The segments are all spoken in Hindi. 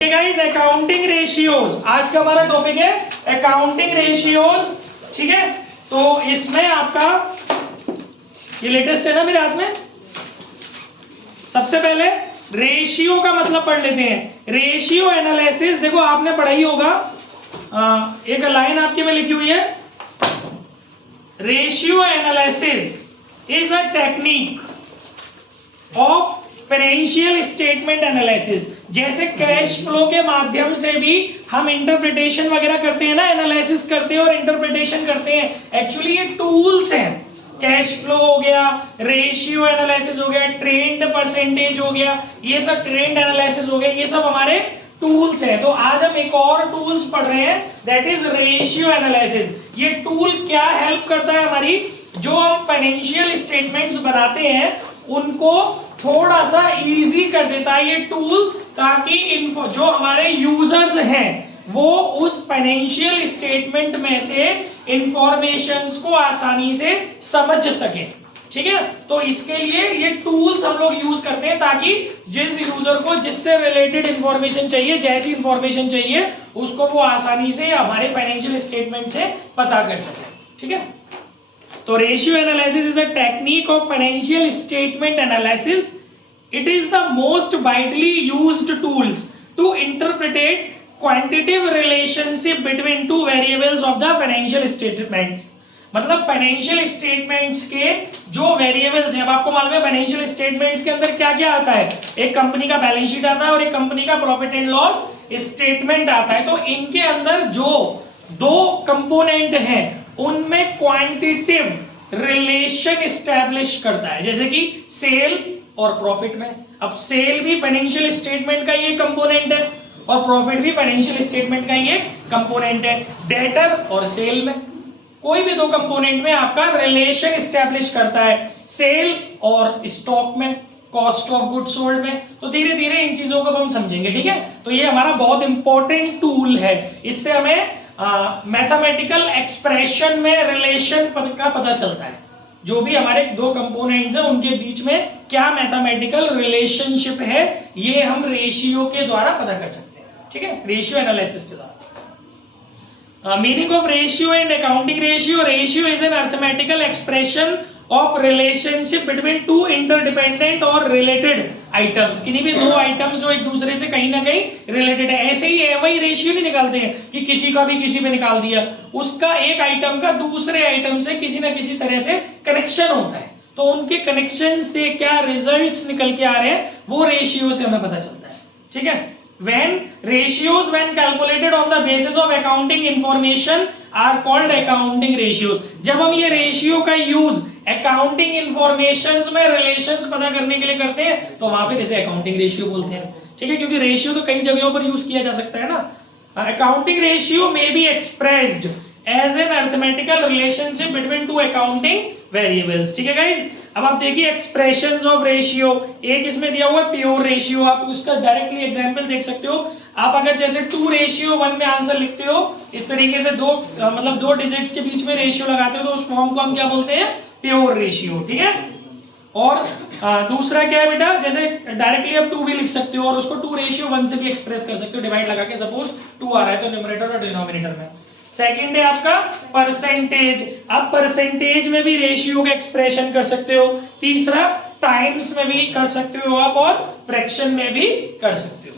गाइस अकाउंटिंग रेशियोज आज का हमारा टॉपिक है अकाउंटिंग रेशियोज। ठीक है, तो इसमें आपका ये लेटेस्ट है ना मेरे हाथ में। सबसे पहले रेशियो का मतलब पढ़ लेते हैं। रेशियो एनालिसिस देखो आपने पढ़ा ही होगा, एक लाइन आपके में लिखी हुई है, ratio analysis is a technique of financial statement analysis. जैसे कैश फ्लो के माध्यम से भी हम इंटरप्रिटेशन वगैरह करते हैं ना, एनालिसिस करते हैं और इंटरप्रिटेशन करते हैं। एक्चुअली ये टूल्स हैं। कैश फ्लो हो गया, रेशियो एनालिसिस हो गया, ट्रेंड परसेंटेज हो गया, ये सब ट्रेंड एनालिसिस हो गया, ये सब हमारे टूल्स हैं। तो आज हम एक और टूल्स पढ़ रहे हैं, दैट इज रेशियो एनालिसिस। ये टूल क्या हेल्प करता है हमारी, जो हम फाइनेंशियल स्टेटमेंट्स बनाते हैं उनको थोड़ा सा इजी कर देता है ये टूल्स, ताकि जो हमारे यूजर्स हैं वो उस फाइनेंशियल स्टेटमेंट में से इंफॉर्मेशंस को आसानी से समझ सके। ठीक है, तो इसके लिए ये टूल्स हम लोग यूज करते हैं ताकि जिस यूजर को जिससे रिलेटेड इंफॉर्मेशन चाहिए, जैसी इंफॉर्मेशन चाहिए, उसको वो आसानी से हमारे फाइनेंशियल स्टेटमेंट से पता कर सके। ठीक है, तो ratio analysis is a technique of financial statement analysis. It is the most widely used tools to interpret quantitative relationship between two variables of the financial statement. मतलब फाइनेंशियल स्टेटमेंट्स के जो वेरिएबल्स हैं, अब आपको मालूम है फाइनेंशियल स्टेटमेंट्स के अंदर क्या क्या आता है, एक कंपनी का बैलेंस शीट आता है और एक कंपनी का प्रॉफिट एंड लॉस स्टेटमेंट आता है। तो इनके अंदर जो दो कंपोनेंट हैं उनमें क्वांटिटेटिव रिलेशन एस्टैब्लिश करता है, जैसे कि सेल और प्रॉफिट में। अब सेल भी फाइनेंशियल स्टेटमेंट का ये कंपोनेंट है और प्रॉफिट भी फाइनेंशियल स्टेटमेंट का ये कंपोनेंट है। डेटर और सेल में कोई भी दो कंपोनेंट में आपका रिलेशन एस्टैब्लिश करता है, सेल और स्टॉक में, कॉस्ट ऑफ गुड्स सोल्ड में। तो धीरे धीरे इन चीजों को हम समझेंगे। ठीक है, तो ये हमारा बहुत इंपॉर्टेंट टूल है। इससे हमें मैथमेटिकल एक्सप्रेशन में रिलेशन का पता चलता है। जो भी हमारे दो कंपोनेंट्स हैं उनके बीच में क्या मैथमेटिकल रिलेशनशिप है, ये हम रेशियो के द्वारा पता कर सकते हैं। ठीक है, रेशियो एनालिसिस के द्वारा। Meaning of ratio and accounting ratio. Ratio is an arithmetical expression of relationship between to interdependent और रिलेटेड आइटम्स। किन्हीं भी दो आइटम्स जो एक दूसरे से कहीं ना कहीं रिलेटेड है। ऐसे ही एमआई रेशियो नहीं निकालते हैं कि किसी का भी किसी में निकाल दिया, उसका एक आइटम का दूसरे आइटम से किसी ना किसी तरह से कनेक्शन होता है। तो उनके कनेक्शन से क्या रिजल्ट्स निकल के आ रहे हैं वो रेशियो से हमें पता चलता है। ठीक है, when ratios when calculated on the basis of accounting information are called accounting ratios. जब हम ये रेशियो का यूज अकाउंटिंग इंफॉर्मेशंस में रिलेशंस पता करने के लिए करते हैं तो वहां फिर इसे अकाउंटिंग रेशियो बोलते हैं। ठीक है, क्योंकि रेशियो तो कई जगहों पर यूज किया जा सकता है ना। Accounting ratio may be expressed as an arithmetical relationship between two accounting variables. ठीक है गाइस, अब आप देखिए एक्सप्रेशंस ऑफ रेशियो। एक इसमें दिया हुआ है प्योर रेशियो, आप उसका डायरेक्टली एग्जांपल देख सकते हो। आप अगर जैसे 2:1 में आंसर लिखते हो, इस तरीके से दो डिजिट्स के बीच में रेशियो लगाते हो, तो उस फॉर्म को हम क्या बोलते हैं, प्योर रेशियो। ठीक है, और दूसरा क्या है बेटा, जैसे डायरेक्टली आप 2 भी लिख सकते हो और उसको 2:1 से भी एक्सप्रेस कर सकते हो, डिवाइड लगा के। सपोज 2 आ रहा है तो न्यूमरेटर और डिनोमिनेटर में। सेकंड है आपका परसेंटेज। अब परसेंटेज में भी रेशियो का एक्सप्रेशन कर सकते हो। तीसरा टाइम्स में भी कर सकते हो आप, और फ्रैक्शन में भी कर सकते हो।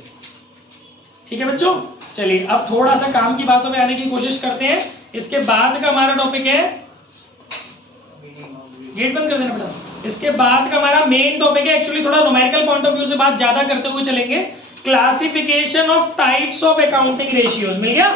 ठीक है बच्चों, चलिए अब थोड़ा सा काम की बातों में आने की कोशिश करते हैं। इसके बाद का हमारा टॉपिक है, गेट बंद कर देना बेटा। इसके बाद का हमारा मेन टॉपिक है, एक्चुअली थोड़ा न्यूमेरिकल पॉइंट ऑफ व्यू से बात ज्यादा करते हुए चलेंगे, classification of types of accounting ratios. मिल गया,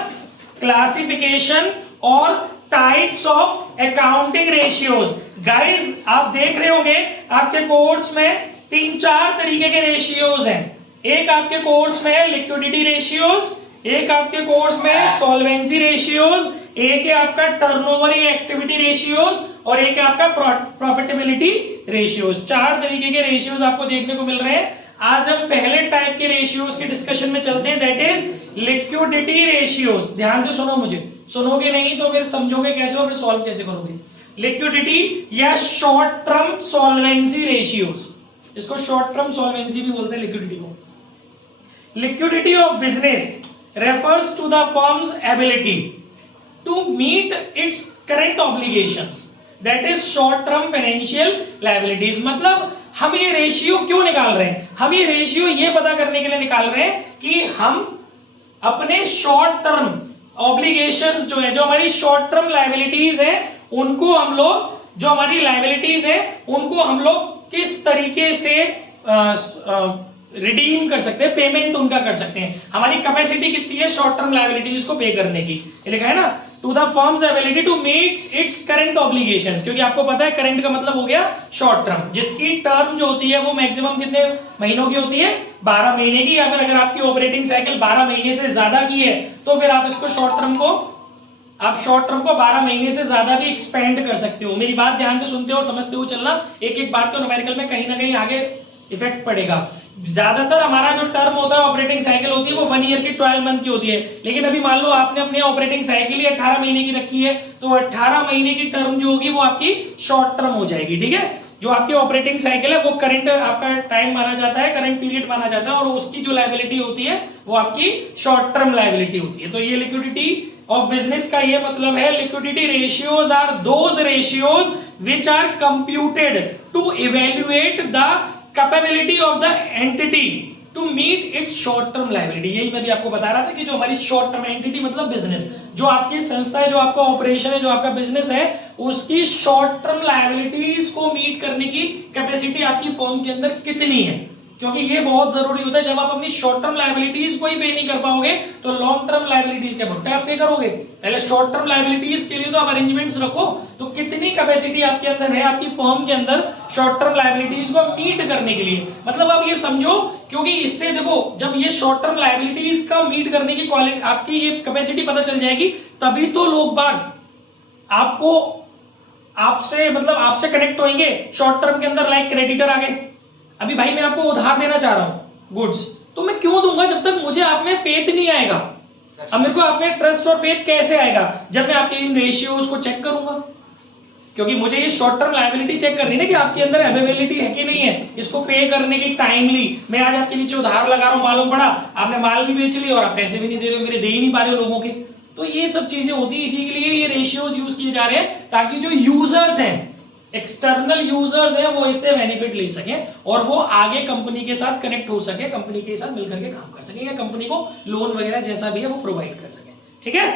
क्लासिफिकेशन और types of accounting ratios. Guys आप देख रहे होंगे आपके कोर्स में 3-4 तरीके के रेशियोज हैं। एक आपके कोर्स में है लिक्विडिटी रेशियोज, एक आपके कोर्स में है सॉल्वेंसी रेशियोज, एक है आपका टर्नओवर या एक्टिविटी रेशियोज, और एक है आपका प्रॉफिटेबिलिटी रेशियोज। 4 तरीके के रेशियोज आपको देखने को मिल रहे हैं। आज हम पहले टाइप के रेशियोज के डिस्कशन में चलते हैं, दैट इज लिक्विडिटी रेशियोज। ध्यान से सुनो, मुझे सुनोगे नहीं तो फिर समझोगे कैसे और फिर सॉल्व कैसे करोगे। लिक्विडिटी या शॉर्ट टर्म सॉल्वेंसी रेशियोज, इसको शॉर्ट टर्म सॉल्वेंसी भी बोलते हैं लिक्विडिटी को। Liquidity of business refers to the firm's ability to meet its current obligations, that is short term financial liabilities. मतलब हम ये रेशियो क्यों निकाल रहे हैं? हम ये रेशियो ये पता करने के लिए निकाल रहे हैं कि हम अपने शॉर्ट टर्म ऑब्लिगेशंस जो है, जो हमारी शॉर्ट टर्म लायबिलिटीज है, उनको हम लोग, जो हमारी लायबिलिटीज है उनको हम लोग किस तरीके से रिडीम कर सकते हैं, पेमेंट उनका कर सकते हैं। हमारी कैपेसिटी कितनी है शॉर्ट टर्म लायबिलिटीज को पे करने की, ये लिखा है ना, to the firm's ability to meet its current obligations, क्योंकि आपको पता है करंट का मतलब हो गया शॉर्ट टर्म, जिसकी टर्म जो होती है वो मैक्सिमम कितने महीनों की होती है? 12 महीने की, या फिर अगर आपकी ऑपरेटिंग साइकिल 12 महीने से ज्यादा की है तो फिर आप इसको शॉर्ट टर्म को, आप शॉर्ट टर्म को 12 महीने से ज्यादा भी एक्सपेंड कर सकते हो। मेरी बात ध्यान से सुनते हो और समझते हुए चलना, एक एक बात को न्यूमेरिकल में कहीं ना कहीं आगे इफेक्ट पड़ेगा। ज्यादातर हमारा जो टर्म होता है, ऑपरेटिंग साइकिल होती है, वो 1 ईयर की 12 मंथ की होती है। लेकिन अभी मान लो आपने अपनी ऑपरेटिंग साइकिल ही 18 महीने की रखी है, तो 18 महीने की टर्म जो होगी वो आपकी शॉर्ट टर्म हो जाएगी। ठीक है, जो आपकी ऑपरेटिंग साइकिल है वो करंट आपका टाइम माना जाता है, करंट पीरियड माना जाता है, और उसकी जो लायबिलिटी होती है वो आपकी शॉर्ट टर्म लायबिलिटी होती है। तो ये लिक्विडिटी ऑफ बिजनेस का ये मतलब है, liquidity ratios are those ratios which are computed to evaluate the capability of the entity to meet its short term liability. यही मैं भी आपको बता रहा था कि जो हमारी शॉर्ट टर्म एंटिटी मतलब बिजनेस, जो आपकी संस्था है, जो आपका ऑपरेशन है, जो आपका बिजनेस है, उसकी शॉर्ट टर्म लायबिलिटीज को मीट करने की कैपेसिटी आपकी फर्म के अंदर कितनी है, क्योंकि ये बहुत जरूरी होता है। जब आप अपनी शॉर्ट टर्म लायबिलिटीज को ही पे नहीं कर पाओगे तो लॉन्ग टर्म लायबिलिटीज के भुट्टे आप पे करोगे। पहले शॉर्ट टर्म लायबिलिटीज के लिए तो आप अरेंजमेंट्स रखो, तो कितनी कैपेसिटी आपके अंदर है, आपकी फर्म के अंदर शॉर्ट टर्म लायबिलिटीज को मीट करने के लिए। मतलब आप ये समझो, क्योंकि इससे देखो, जब ये शॉर्ट टर्म लायबिलिटीज का मीट करने की क्वालिटी, आपकी ये कैपेसिटी पता चल जाएगी, तभी तो लोग बाग आपको, आपसे मतलब आपसे कनेक्ट होंगे शॉर्ट टर्म के अंदर। लाइक क्रेडिटर आ गए, अभी भाई मैं आपको उधार देना चाह रहा हूं गुड्स, तो मैं क्यों दूंगा जब तक मुझे आप में फेथ नहीं आएगा। अब मेरे को आप में ट्रस्ट और फेथ कैसे आएगा? जब मैं आपके इन रेशियोज को चेक करूंगा, क्योंकि मुझे ये शॉर्ट टर्म लायबिलिटी चेक करनी है कि आपके अंदर अवेलेबिलिटी है कि नहीं है, इसको पे करने की टाइमली। मैं आज आपके नीचे उधार लगा रहा हूं, मालूम पड़ा आपने माल भी बेच लिया और आप पैसे भी नहीं दे रहे हो, मेरे दे ही नहीं पा रहे हो लोगों के। तो ये सब चीजें होती है, इसी के लिए ये रेशियोज यूज किए जा रहे हैं, ताकि जो यूजर्स हैं, एक्सटर्नल यूजर्स हैं, वो इससे बेनिफिट ले सके और वो आगे कंपनी के साथ कनेक्ट हो सके, कंपनी के साथ मिलकर के काम कर सके, या कंपनी को लोन वगैरह जैसा भी है वो प्रोवाइड कर सके। ठीक है,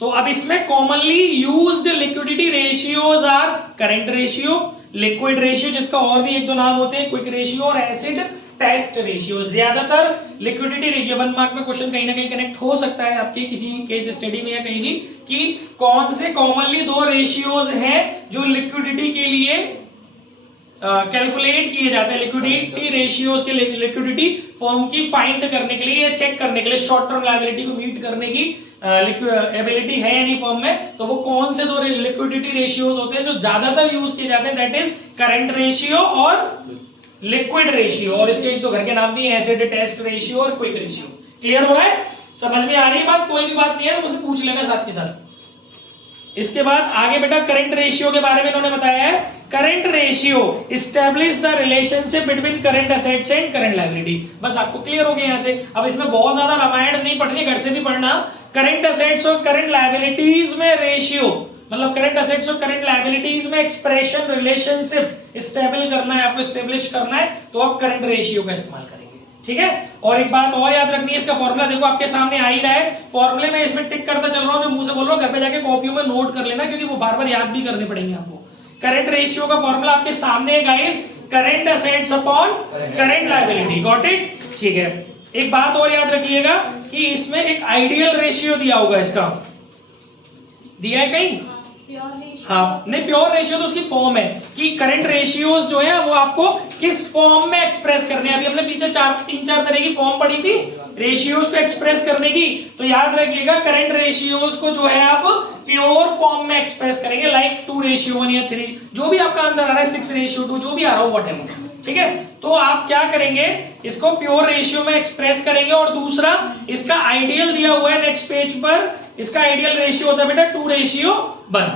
तो अब इसमें commonly used liquidity ratios are current ratio, liquid ratio जिसका और भी एक दो नाम होते हैं, क्विक रेशियो और एसिड टेस्ट रेशियो। ज्यादातर लिक्विडिटी रेशियो 1 मार्क में क्वेश्चन कहीं ना कहीं कनेक्ट हो सकता है आपके किसी केस स्टडी में या कहीं भी, कि कौन से कॉमनली 2 रेशियोज हैं जो लिक्विडिटी के लिए कैलकुलेट किए जाते हैं। लिक्विडिटी रेशियोज के लिक्विडिटी फर्म की फाइंड करने के लिए या चेक करने के लिए, शॉर्ट टर्म लायबिलिटी को मीट करने की एबिलिटी है या नहीं फर्म में, तो वो कौन से 2 लिक्विडिटी रेशियोज होते हैं जो ज्यादातर यूज किए जाते हैं, दैट इज करंट रेशियो और लिक्विड रेशियो। और इसके एक तो घर के नाम भी है, एसिड टेस्ट रेशियो और क्विक रेशियो। क्लियर हो रहा है, समझ में आ रही है बात? कोई भी बात नहीं है तो मुझसे पूछ लेना साथ के साथ। इसके बाद आगे बेटा करंट रेशियो के बारे में इन्होंने बताया है, current ratio establish the relationship between current assets and current liability. बस आपको क्लियर हो गया यहां से। अब इसमें बहुत ज्यादा रामायण नहीं पढ़नी, घर से भी पढ़ना। करंट एसेट्स और करंट लायबिलिटीज में रेशियो, मतलब करंट एसेट्स और करंट लायबिलिटीज में एक्सप्रेशन रिलेशनशिप स्टेबल करना है, आपको स्टेब्लिश करना है, तो आप करंट रेशियो का इस्तेमाल करेंगे। ठीक है, और एक बात और याद रखनी है, इसका फॉर्मूला देखो आपके सामने आ ही रहा है, फॉर्मूले में इसमें टिक करता चल रहा हूं, जो मुंह से बोल रहा हूं घर पे जाके कॉपियों में नोट कर लेना, क्योंकि वो बार बार याद भी करने पड़ेंगे आपको। करंट रेशियो का फॉर्मूला आपके सामने है guys, current assets upon current liability. Got it? ठीक है, एक बात और याद रखिएगा कि इसमें एक आइडियल रेशियो दिया होगा, इसका दिया है कहीं? हाँ, नहीं, प्योर रेशियो तो उसकी फॉर्म है कि करंट रेशियोज जो है वो आपको किस फॉर्म में एक्सप्रेस करने हैं। अभी हमने पीछे 3-4 तरह की फॉर्म पढ़ी थी रेशियोज को एक्सप्रेस करने की, तो याद रखिएगा करंट रेशियोज को जो है आप प्योर फॉर्म में एक्सप्रेस करेंगे, लाइक 2:1 या 3, जो भी आपका आंसर आ रहा है, 6:2, जो भी आ रहा हो, व्हाटएवर। ठीक है, तो आप क्या करेंगे, इसको प्योर रेशियो में एक्सप्रेस करेंगे। और दूसरा, इसका आइडियल दिया हुआ है नेक्स्ट पेज पर, इसका आइडियल रेशियो होता है बेटा 2:1।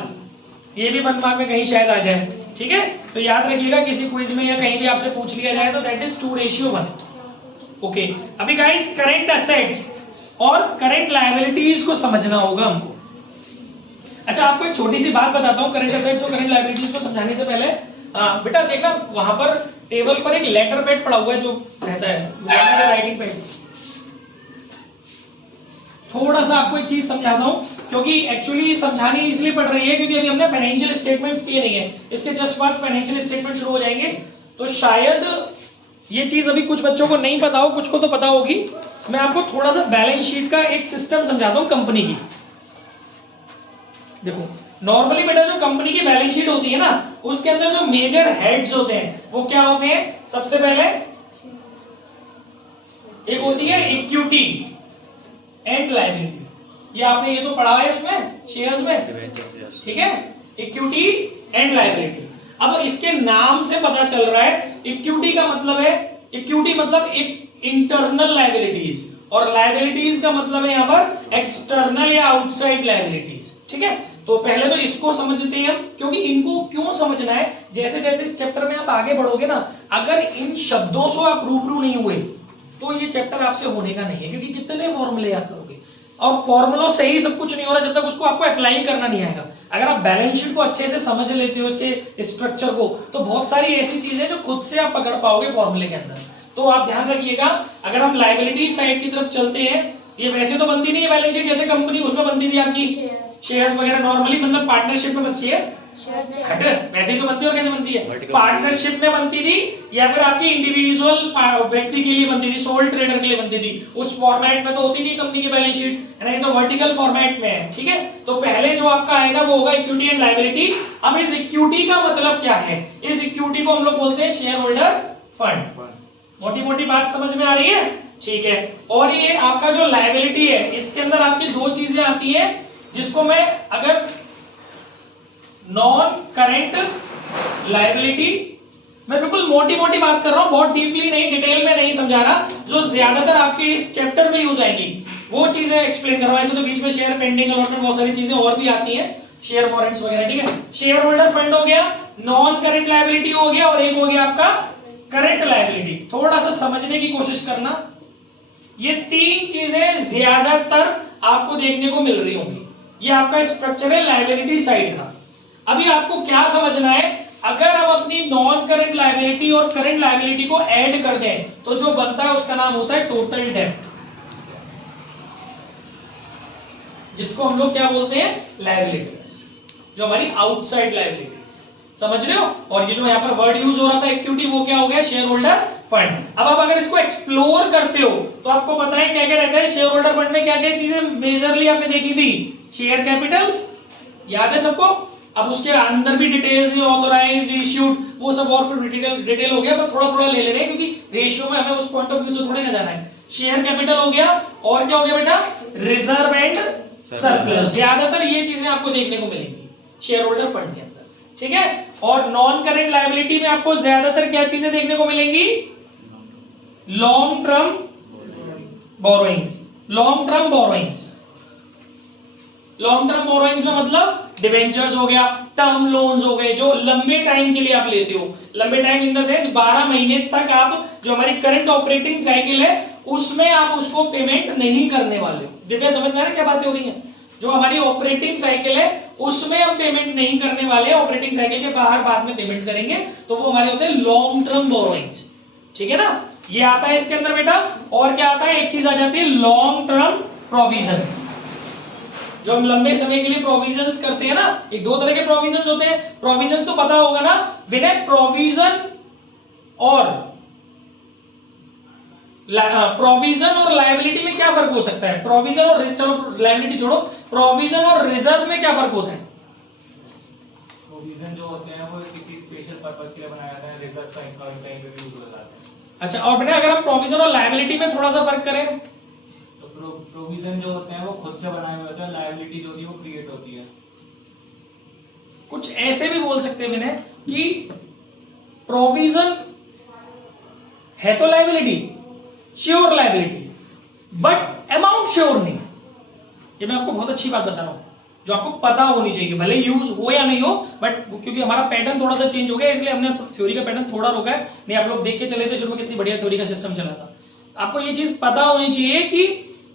ये भी 1 मार्क में कहीं शायद आ जाए। ठीक है, तो याद रखिएगा किसी क्विज में या कहीं भी आपसे पूछ लिया जाए तो दैट इज 2:1। ओके अभी गाइस करंट असेट्स और करंट लायबिलिटीज को समझना होगा हमको। अच्छा आपको एक छोटी सी बात बताता हूं करंट असेट्स और करंट लायबिलिटीज को समझाने से पहले। बेटा देखना वहां पर टेबल पर एक लेटर पैड पड़ा हुआ है जो रहता है राइटिंग पैड। थोड़ा सा आपको एक चीज समझाता हूं क्योंकि एक्चुअली समझानी इसलिए पड़ रही है क्योंकि अभी हमने फाइनेंशियल स्टेटमेंट्स किए नहीं है, इसके जस्ट बाद फाइनेंशियल स्टेटमेंट शुरू हो जाएंगे, तो शायद ये चीज अभी कुछ बच्चों को नहीं पता हो, कुछ को तो पता होगी। मैं आपको थोड़ा सा बैलेंस शीट का एक सिस्टम समझाता हूं कंपनी की। देखो नॉर्मली बेटा जो कंपनी की बैलेंस शीट होती है ना उसके अंदर जो मेजर हेड्स होते हैं वो क्या होते हैं? सबसे पहले एक होती है इक्विटी एंड लायबिलिटी, ये आपने ये तो पढ़ा है इसमें शेयर्स में, ठीक है, इक्विटी एंड लायबिलिटी। अब इसके नाम से पता चल रहा है इक्विटी का मतलब है, इक्विटी मतलब एक इंटरनल लायबिलिटीज और लायबिलिटीज का मतलब है यहां पर एक्सटर्नल या आउटसाइड लायबिलिटीज, ठीक है। तो पहले तो इसको समझते हैं हम, क्योंकि इनको क्यों समझना है, जैसे जैसे इस चैप्टर में आप आगे बढ़ोगे ना, अगर इन शब्दों से आप रूबरू नहीं हुए तो ये चैप्टर आपसे होने का नहीं है, क्योंकि कितने फॉर्मूले याद करोगे और फॉर्मूलों से ही सब कुछ नहीं हो रहा जब तक उसको आपको अप्लाई करना नहीं आएगा। अगर आप बैलेंस शीट को अच्छे से समझ लेते हो उसके स्ट्रक्चर को, तो बहुत सारी ऐसी चीजें जो खुद से आप पकड़ पाओगे फॉर्मूले के अंदर। तो आप ध्यान रखिएगा, अगर हम लायबिलिटी साइड की तरफ चलते हैं, ये वैसे तो बनती नहीं है बैलेंस शीट जैसे कंपनी उसमें बनती थी आपकी शेयर्स वगैरह, नॉर्मली मतलब पार्टनरशिप में बनती है, हट वैसे ही तो बनती है। और कैसे बनती है? पार्टनरशिप में बनती थी या फिर आपकी इंडिविजुअल व्यक्ति के लिए बनती थी, सोल ट्रेडर के लिए बनती थी, उस फॉर्मेट में तो होती नहीं कंपनी की बैलेंस शीट, नहीं तो वर्टिकल फॉर्मेट में है, ठीक है। तो पहले जो आपका आएगा वो होगा इक्विटी एंड लायबिलिटी। अब इस इक्विटी का मतलब क्या है? इस इक्विटी को हम लोग बोलते हैं शेयर होल्डर फंड। मोटी मोटी बात समझ में आ रही है? ठीक है। और ये आपका जो लायबिलिटी है इसके अंदर आपकी दो चीजें आती है, जिसको मैं अगर नॉन करंट लायबिलिटी, मैं बिल्कुल मोटी मोटी बात कर रहा हूं, बहुत डीपली नहीं, डिटेल में नहीं समझा रहा, जो ज्यादातर आपके इस चैप्टर में यूज आएगी वो चीजें एक्सप्लेन कर रहा हूं। ऐसे तो बीच में शेयर पेंडिंग अलॉटमेंट बहुत सारी चीजें और भी आती हैं, शेयर वारंट्स वगैरह, ठीक है। शेयर होल्डर फंड हो गया, नॉन करंट लायबिलिटी हो गया, और एक हो गया आपका करंट लायबिलिटी। थोड़ा सा समझने की कोशिश करना, ये तीन चीजें ज्यादातर आपको देखने को मिल रही होंगी। ये आपका स्ट्रक्चर है लायबिलिटी साइड का। अभी आपको क्या समझना है, अगर हम अपनी नॉन करंट लायबिलिटी और करंट लायबिलिटी को ऐड कर दें तो जो बनता है उसका नाम होता है टोटल डेब्ट, जिसको हम लोग क्या बोलते हैं? लायबिलिटीज, जो हमारी आउटसाइड लायबिलिटीज, समझ रहे हो। और ये जो यहाँ पर वर्ड यूज हो रहा था इक्विटी, वो क्या हो गया? Share holder fund. अब आप अगर इसको एक्सप्लोर करते हो तो आपको पता है क्या क्या रहता है शेयर होल्डर फंड में, क्या क्या चीजें मेजरली आपने देखी थी? शेयर कैपिटल याद है सबको, अब उसके अंदर भी डिटेल्स है, ऑथराइज्ड, इश्यूड, वो सब और फिर डिटेल हो गया, पर थोड़ा थोड़ा ले रहे हैं क्योंकि रेशियो में हमें उस पॉइंट ऑफ व्यू से थोड़े ना जाना है। शेयर कैपिटल हो गया, और क्या हो गया बेटा? Reserve and surplus. ज्यादातर ये चीजें आपको देखने को मिलेंगी शेयर होल्डर फंड के अंदर, ठीक है। और नॉन करंट लायबिलिटी में आपको ज्यादातर क्या चीजें देखने को मिलेंगी? Long term borrowings. Long term borrowings, long term borrowings में मतलब डिवेंचर्स हो गया, टर्म लोन्स हो गए, जो लंबे टाइम के लिए आप लेते हो। लंबे टाइम इन द सेंस 12 महीने तक आप, जो हमारी करंट ऑपरेटिंग साइकिल है उसमें आप उसको पेमेंट नहीं करने वाले हो। दिव्या समझ में आ रहा है क्या बातें हो रही हैं? जो हमारी ऑपरेटिंग साइकिल है उसमें हम पेमेंट नहीं करने वाले, ऑपरेटिंग साइकिल के बाहर बाद में पेमेंट करेंगे, तो वो हमारे होते हैं लॉन्ग टर्म बोरोइंग्स, ठीक है ना। ये आता है इसके अंदर बेटा। और क्या आता है? एक चीज आ जाती है लॉन्ग टर्म प्रोविजंस, जो हम लंबे समय के लिए प्रोविजंस करते हैं ना। एक दो तरह के प्रोविजंस होते हैं, प्रोविजंस तो पता होगा ना, विनय प्रोविजन और प्रोविजन और लायबिलिटी में क्या फर्क हो सकता है? प्रोविजन और, चलो लायबिलिटी छोड़ो, प्रोविजन और रिजर्व में क्या फर्क होता है? प्रोविजन जो होते हैं वो किसी स्पेशल पर्पस के लिए बनाया जाता है, रिजर्व का इनकम कहीं पे भी यूज हो जाता है। अच्छा, और बेटा अगर हम प्रोविजन और लायबिलिटी में थोड़ा सा फर्क करें, तो प्रोविजन जो होते हैं वो खुद से बनाए हुए होते हैं, लायबिलिटी जो होती है वो क्रिएट होती है। कुछ ऐसे भी बोल सकते हैं मैंने कि प्रोविजन है तो liability, sure liability, but amount sure नहीं। ये मैं आपको बहुत अच्छी बात बता रहा हूं, जो आपको पता होनी चाहिए, भले यूज हो या नहीं हो, बट क्योंकि हमारा पैटर्न थोड़ा सा चेंज हो गया इसलिए हमने थ्योरी का पैटर्न थोड़ा रोका है। नहीं आप लोग देख के चले थे शुरू में कितनी बढ़िया थ्योरी का सिस्टम चला था। आपको ये चीज पता होनी चाहिए कि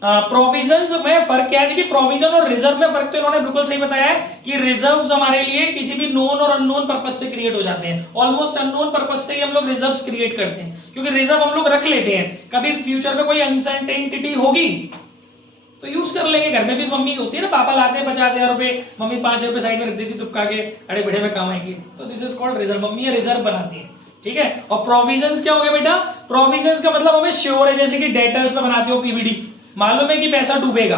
प्रोविजंस में फर्क क्या है। देखिए प्रोविजन और रिजर्व में फर्क तो इन्होंने बिल्कुल सही बताया है कि रिजर्व्स हमारे लिए किसी भी नोन और अननोन पर्पस से क्रिएट हो जाते हैं। ऑलमोस्ट अननोन पर्पस से ही हम लोग रिजर्व्स क्रिएट करते हैं, क्योंकि रिजर्व हम लोग रख लेते हैं, कभी फ्यूचर में कोई अनसर्टेनिटी होगी तो यूज कर लेंगे। घर में भी मम्मी होती है ना, पापा लाते हैं 50,000 रुपए, मम्मी 5 रुपए साइड में रख देती तुपका के, अरे बड़े में काम आएंगे, तो this is called reserve. Mummy reserve बनाती है, ठीक है। और प्रोविजंस क्या हो गया बेटा, प्रोविजंस का मतलब हमें श्योर है, जैसे कि डेटर्स में बनाते हो पीवीडी, मालूम है कि पैसा डूबेगा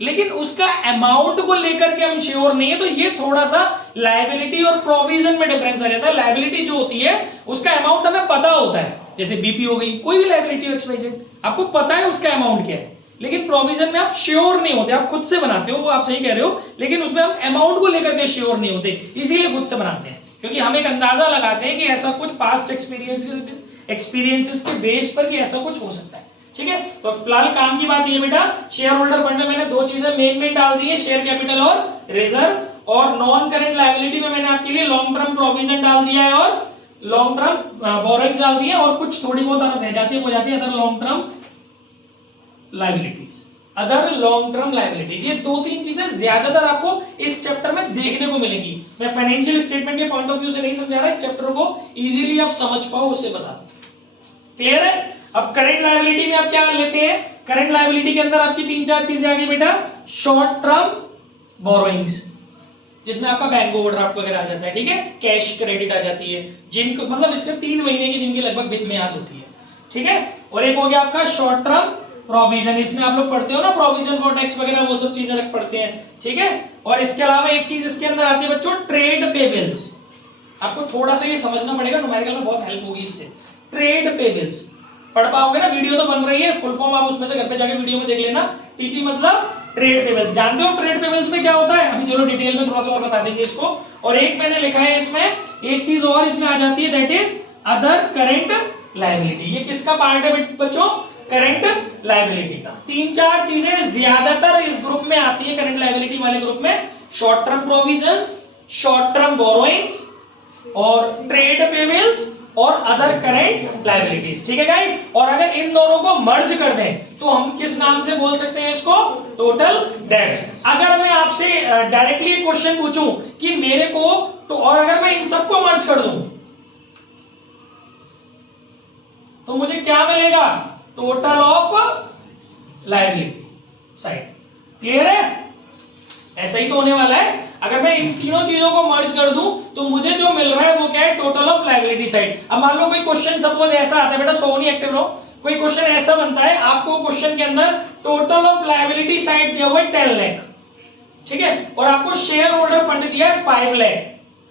लेकिन उसका अमाउंट को लेकर के हम श्योर नहीं है, तो ये थोड़ा सा लायबिलिटी और प्रोविजन में डिफरेंस आ जाता है। लायबिलिटी जो होती है उसका अमाउंट हमें पता होता है, जैसे बीपी हो गई, कोई भी लायबिलिटी हो XYZ, आपको पता है उसका अमाउंट क्या है, लेकिन प्रोविजन में आप श्योर नहीं होते, आप खुद से बनाते हो, वो आप सही कह रहे हो, लेकिन उसमें हम अमाउंट को लेकर के श्योर नहीं होते, इसीलिए खुद से बनाते हैं, क्योंकि हम एक अंदाजा लगाते हैं कि ऐसा कुछ पास्ट एक्सपीरियंसेस के बेस पर कि ऐसा कुछ हो सकता है, ठीक है। तो फिलहाल काम की बात ये बेटा, शेयर होल्डर फंड में मैंने दो चीजें मेन डाल दी है, शेयर कैपिटल और रिजर्व, और नॉन करेंट लायबिलिटी में मैंने आपके लिए लॉन्ग टर्म प्रोविजन डाल दिया है और लॉन्ग टर्म बोरोइंग्स डाल दिए, और कुछ थोड़ी बहुत रह जाती है, हो जाती है other long term liabilities, other long term liabilities. ये दो तीन चीजें ज्यादातर आपको इस चैप्टर में देखने को मिलेगी। मैं फाइनेंशियल स्टेटमेंट के पॉइंट ऑफ व्यू से नहीं समझा रहा, इस चैप्टर को इजीली आप समझ पाओ उससे बता, क्लियर है। अब करंट लायबिलिटी में आप क्या लेते हैं, करंट लायबिलिटी के अंदर आपकी तीन चार चीजें आ गई बेटा, शॉर्ट टर्म बोरोइंग्स, जिसमें आपका बैंक ओवरड्राफ्ट वगैरह आ जाता है, ठीक है, कैश क्रेडिट आ जाती है, जिनको मतलब इसके 3 महीने की जिनकी लगभग बिल मियाद होती है, ठीक है। और एक हो गया आपका शॉर्ट टर्म प्रोविजन, इसमें आप लोग पढ़ते हो ना प्रोविजन फॉर टैक्स वगैरह, वो सब चीजें पढ़ते हैं, ठीक है। और इसके अलावा एक चीज इसके अंदर आती है बच्चों, ट्रेड पेबल्स। आपको थोड़ा सा ये समझना पड़ेगा, न्यूमेरिकल में बहुत हेल्प होगी इससे। ट्रेड पेबल्स पढ़ पाओगे ना, वीडियो तो बन रही है, फुल फॉर्म आप उसमें से घर पे जाके वीडियो में देख लेना। टीपी मतलब ट्रेड पेबल्स, जानते हो ट्रेड पेबल्स में क्या होता है, अभी चलो डिटेल में थोड़ा सा और बता देंगे इसको। और एक मैंने लिखा है इसमें, एक चीज और इसमें आ जाती है, that is other current liability. ये किसका पार्ट है बच्चों, करंट लायबिलिटी का। तीन चार चीजें ज्यादातर इस ग्रुप में आती है, करंट लायबिलिटी वाले ग्रुप में, short term provisions, short term borrowings और ट्रेड पेबल्स और अदर करेंट लायबिलिटीज, ठीक है गाइस। और अगर इन दोनों को मर्ज कर दें तो हम किस नाम से बोल सकते हैं इसको, टोटल डेट। अगर मैं आपसे डायरेक्टली क्वेश्चन पूछूं कि मेरे को तो, और अगर मैं इन सबको मर्ज कर दूं तो मुझे क्या मिलेगा, total of liability side, clear है। ऐसा ही तो होने वाला है, अगर मैं इन तीनों चीजों को मर्ज कर दूं तो मुझे जो मिल रहा है वो क्या है, टोटल ऑफ लायबिलिटी साइड। अब मान लो कोई क्वेश्चन सपोज ऐसा आता है, बेटा सोनी एक्टिव रहो, कोई क्वेश्चन ऐसा बनता है, आपको क्वेश्चन के अंदर टोटल ऑफ लायबिलिटी साइड दिया हुआ है 10 लाख, ठीक है, और आपको शेयर होल्डर फंड दिया है 5 लाख,